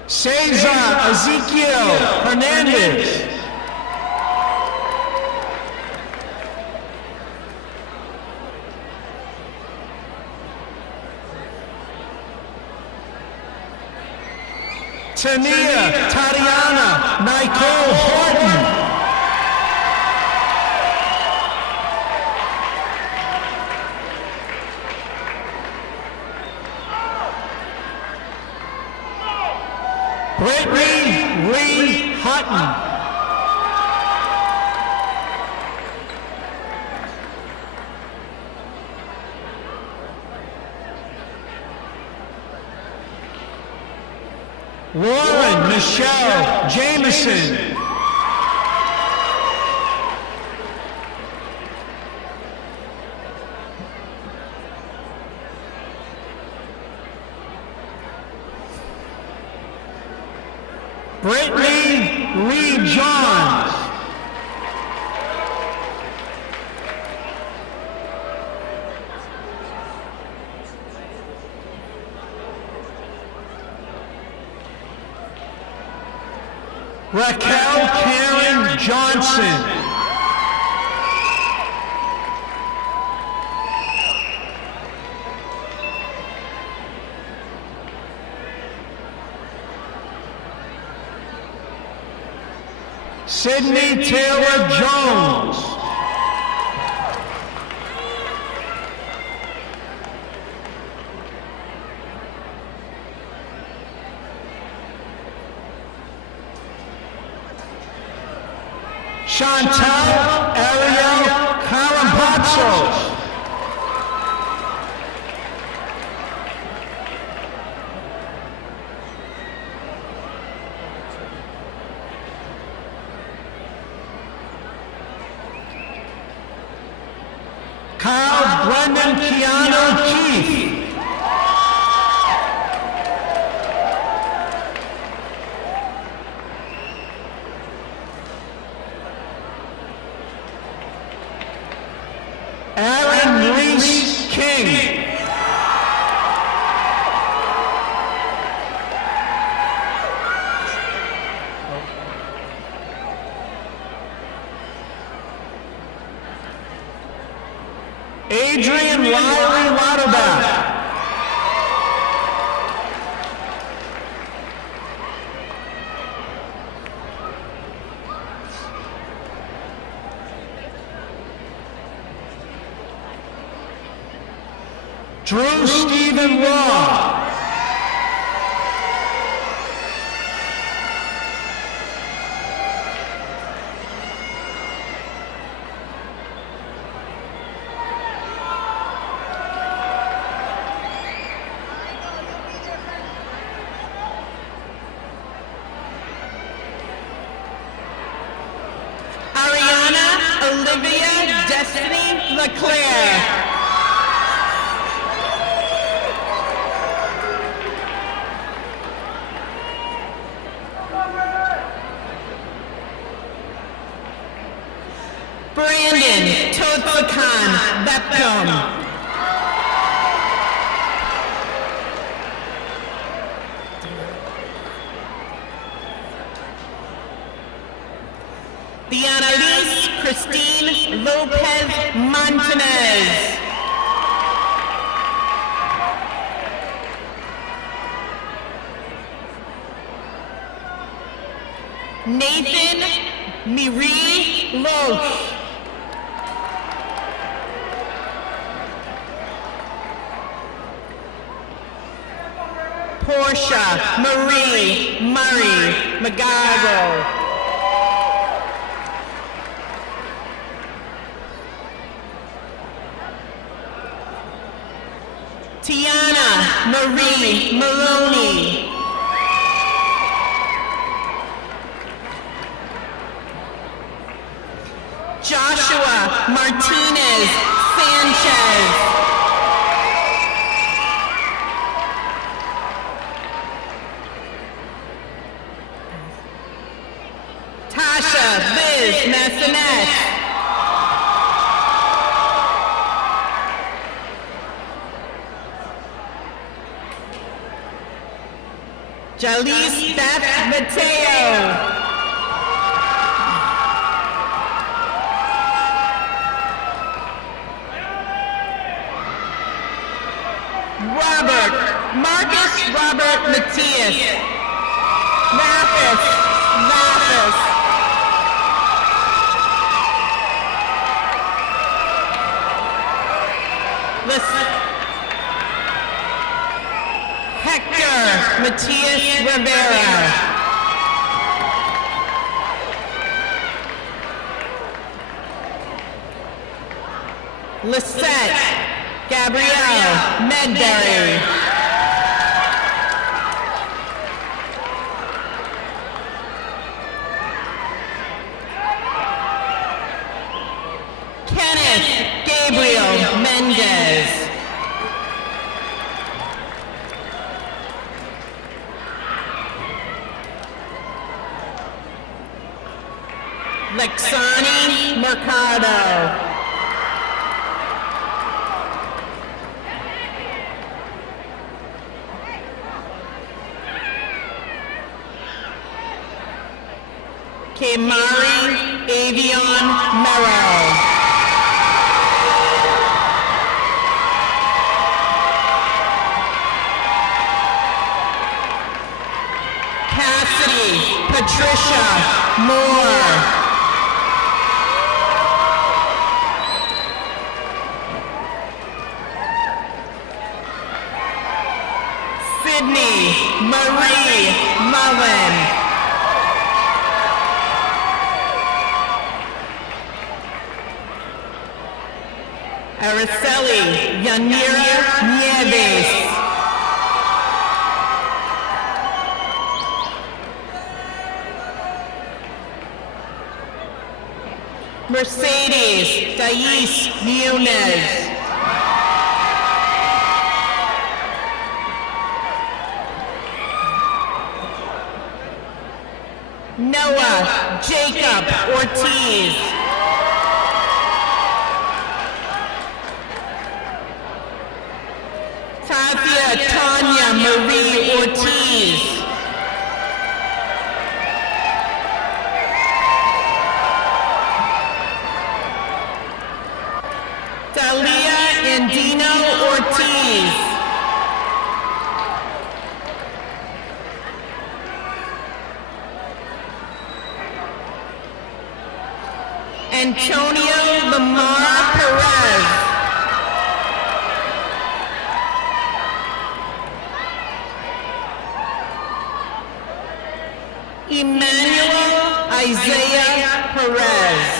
Cesar Ezekiel Hernandez. Tania Tatiana Nicole Horton. Brittany Lee Hutton. Lauren Michelle Jameson. Brittany Lee Johns. Raquel Karen Johnson. Sydney Taylor Jones. Chantal Ariel Carampazos. Kyle Brendan Keanu Keith. Adrian Riley Lauterbach. Drew Stephen Raw. Ariana Olivia Destiny LeClaire. Brandon Totsakan Bepcom. The Annalise Christine Lopez Montanez. Nathan Miri Loche. Portia Marie Murray McGargle. Tiana Marie Maloney. Joshua Martinez Sanchez. Tasha Liz Massanet. Jalise Beth Mateo. Marcus Robert Matias. Mathis. Hector Matias Rivera. Lisette Gabrielle Medberry. Kenneth Gabriel Mendez. Lexani Mercado. Kamari Avion Merrill. Cassidy Patricia Moore. Sydney Marie Mullen. Araceli Yanira Nieves. Mercedes Thais Nunez. Noah Jacob Ortiz. Tathia Tanya Marie Ortiz. Dalia Antonio Lamar Perez. Emmanuel Isaiah Perez.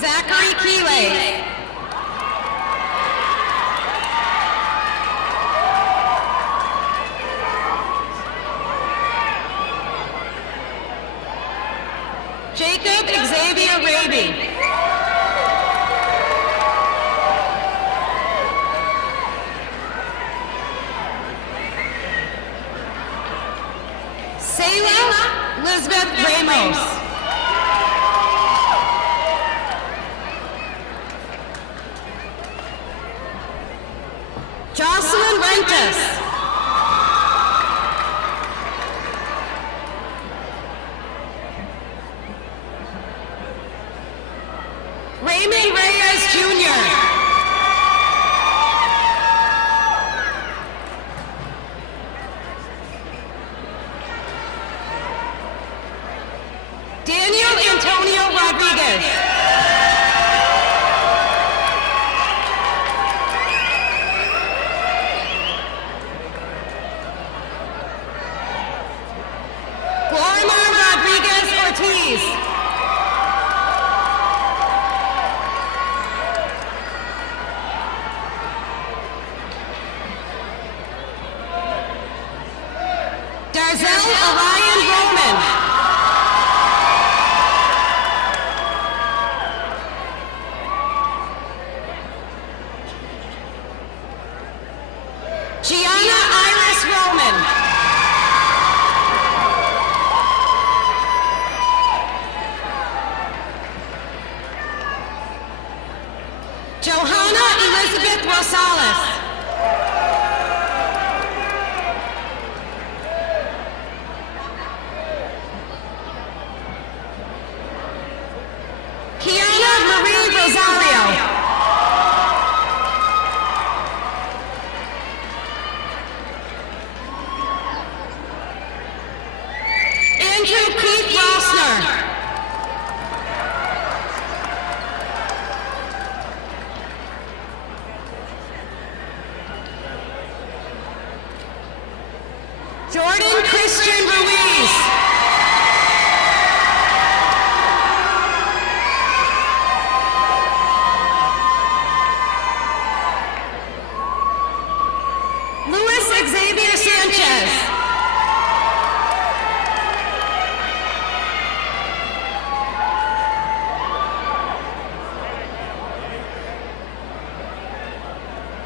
Zachary Keeley. Jacob Xavier Raby. Sayla Elizabeth Ramos. Jocelyn Prentiss. Raymond Reyes Jr. Daniel Antonio Rodriguez. Glorimar Rodriguez Ortiz. Darzel Orion Roman. Gianna Iris Roman. Johanna Elizabeth Rosales. Kiana Marie Rosario. Andrew Keith Rossner. Jordan Christian Ruiz. Luis Xavier Sanchez.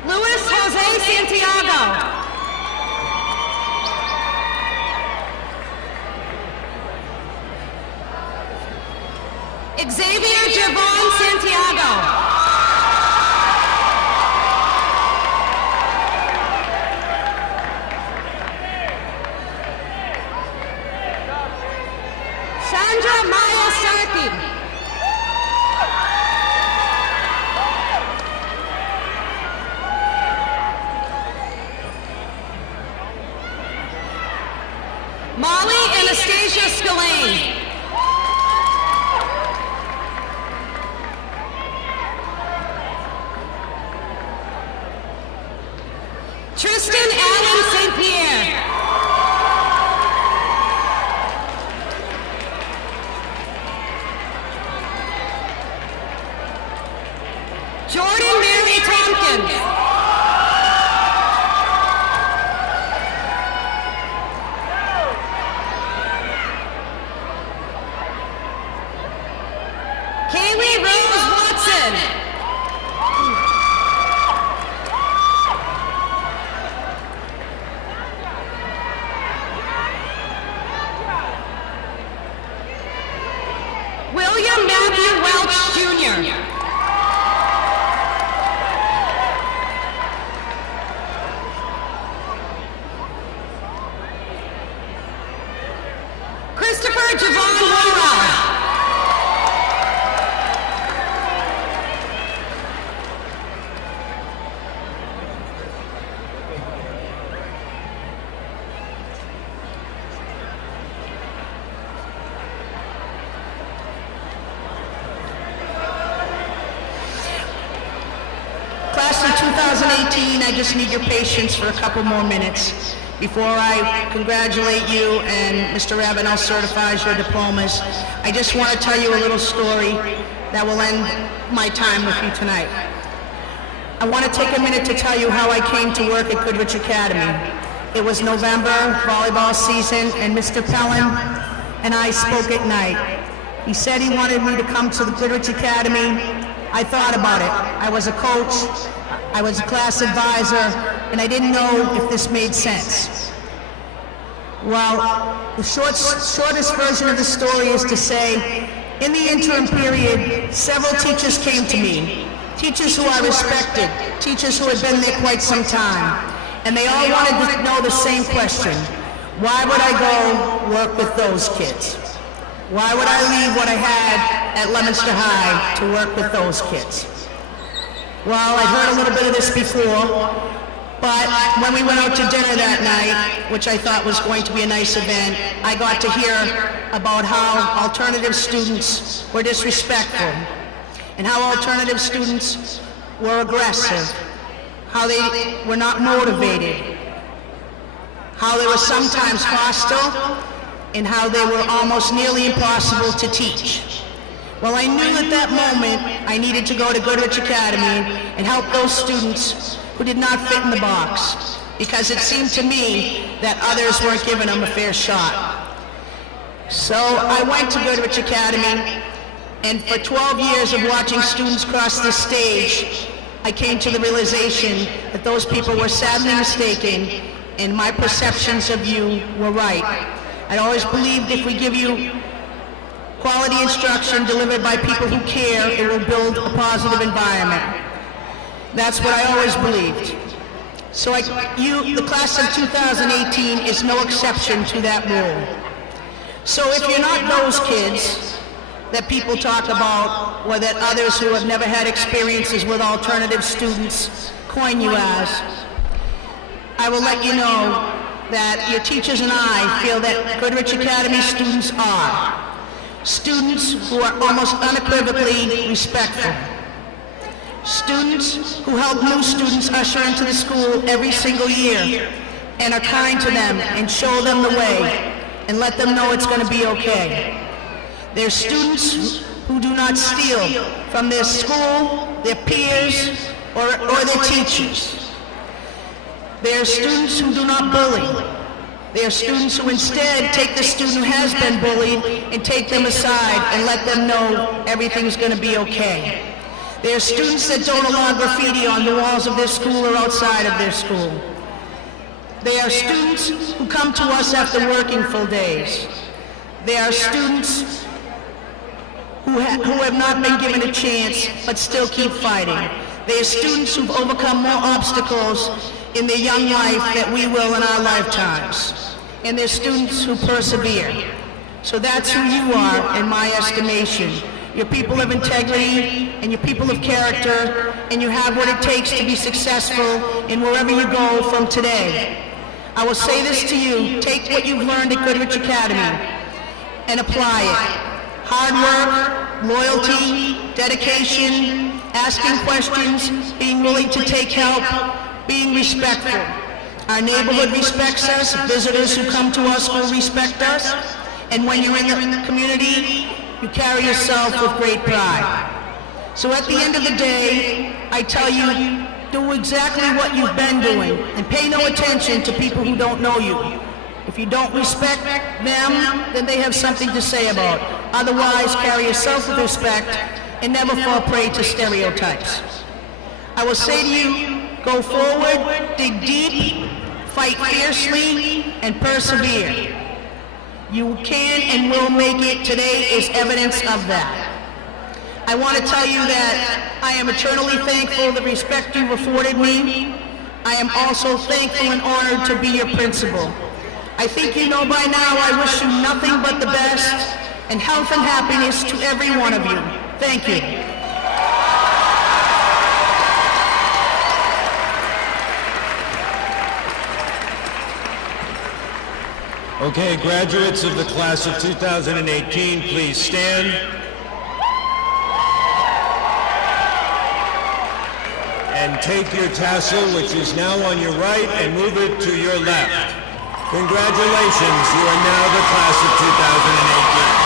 Luis Jose Santiago. Xavier Javon Santiago. Sandra Maya Sarki. Molly Anastasia Scalane. Tristan Allen St. Pierre. Jordan Mary Tompkins. Kaylee Rose Watson. William Matthew Welch Jr. 2018, I just need your patience for a couple more minutes. Before I congratulate you and Mr. Ravenelle certifies your diplomas, I just want to tell you a little story that will end my time with you tonight. I want to take a minute to tell you how I came to work at Goodrich Academy. It was November, volleyball season, and Mr. Pellin and I spoke at night. He said he wanted me to come to the Goodrich Academy. I thought about it. I was a coach, I was a class advisor, and I didn't know if this made sense. Well, the shortest version of the story is to say, in the interim period, several teachers came to me. Teachers who I respected, teachers who had been there quite some time, and they all wanted to know the same question. Why would I go work with those kids? Why would I leave what I had at Leominster High to work with those kids? Well, I'd heard a little bit of this before, but when we went out to dinner that night, which I thought was going to be a nice event, I got to hear about how alternative students were disrespectful, and how alternative students were aggressive, how they were not motivated, how they were sometimes hostile, and how they were almost nearly impossible to teach. Well, I knew at that moment I needed to go to Goodrich Academy and help those students who did not fit in the box, because it seemed to me that others weren't giving them a fair shot. So I went to Goodrich Academy, and for 12 years of watching students cross this stage, I came to the realization that those people were sadly mistaken, and my perceptions of you were right. I always believed if we give you quality instruction delivered by people who care, it will build a positive environment. That's what I always believed. So the class of 2018 is no exception to that rule. So if you're not those kids that people talk about, or that others who have never had experiences with alternative students coin you as, I will let you know that your teachers and I feel that Goodrich Academy students are students who are almost unequivocally respectful, students who help new students usher into the school every single year and are kind to them and show them the way and let them know it's going to be okay. They're students who do not steal from their school, their peers, or their teachers. They are students who do not bully. They are students who instead take the student who has been bullied and take them aside and let them know everything's going to be okay. They are students that don't allow graffiti on the walls of their school or outside of their school. They are students who come to us after working full days. They are students who have not been given a chance but still keep fighting. They are students who've overcome more obstacles in their young life that we will in our lifetimes. And they're students who persevere. So that's who you are in my estimation. You're people of integrity, and you're people of character, and you have what it takes to be successful in wherever you go from today. I will say this to you, take what you've learned at Goodrich Academy and apply it. Hard work, loyalty, dedication, asking questions, being willing to take help, being respectful. Our neighborhood respects us, visitors who come to us will respect us, and when you're in the community, you carry yourself with great pride. So at the end of the day, I tell you, do exactly what you've been doing, and pay no attention to people who don't know you. If you don't respect them, then they have something to say about. Otherwise, carry yourself with respect, and never fall prey to stereotypes. I will say to you, go forward, dig deep, fight fiercely, and persevere. You can and will make it. Today is evidence of that. I want to tell you that I am eternally thankful for the respect you've afforded me. I am also thankful and honored to be your principal. I think you know by now I wish you nothing but the best and health and happiness to every one of you. Thank you. Okay, graduates of the class of 2018, please stand. and take your tassel, which is now on your right, and move it to your left. Congratulations, you are now the class of 2018.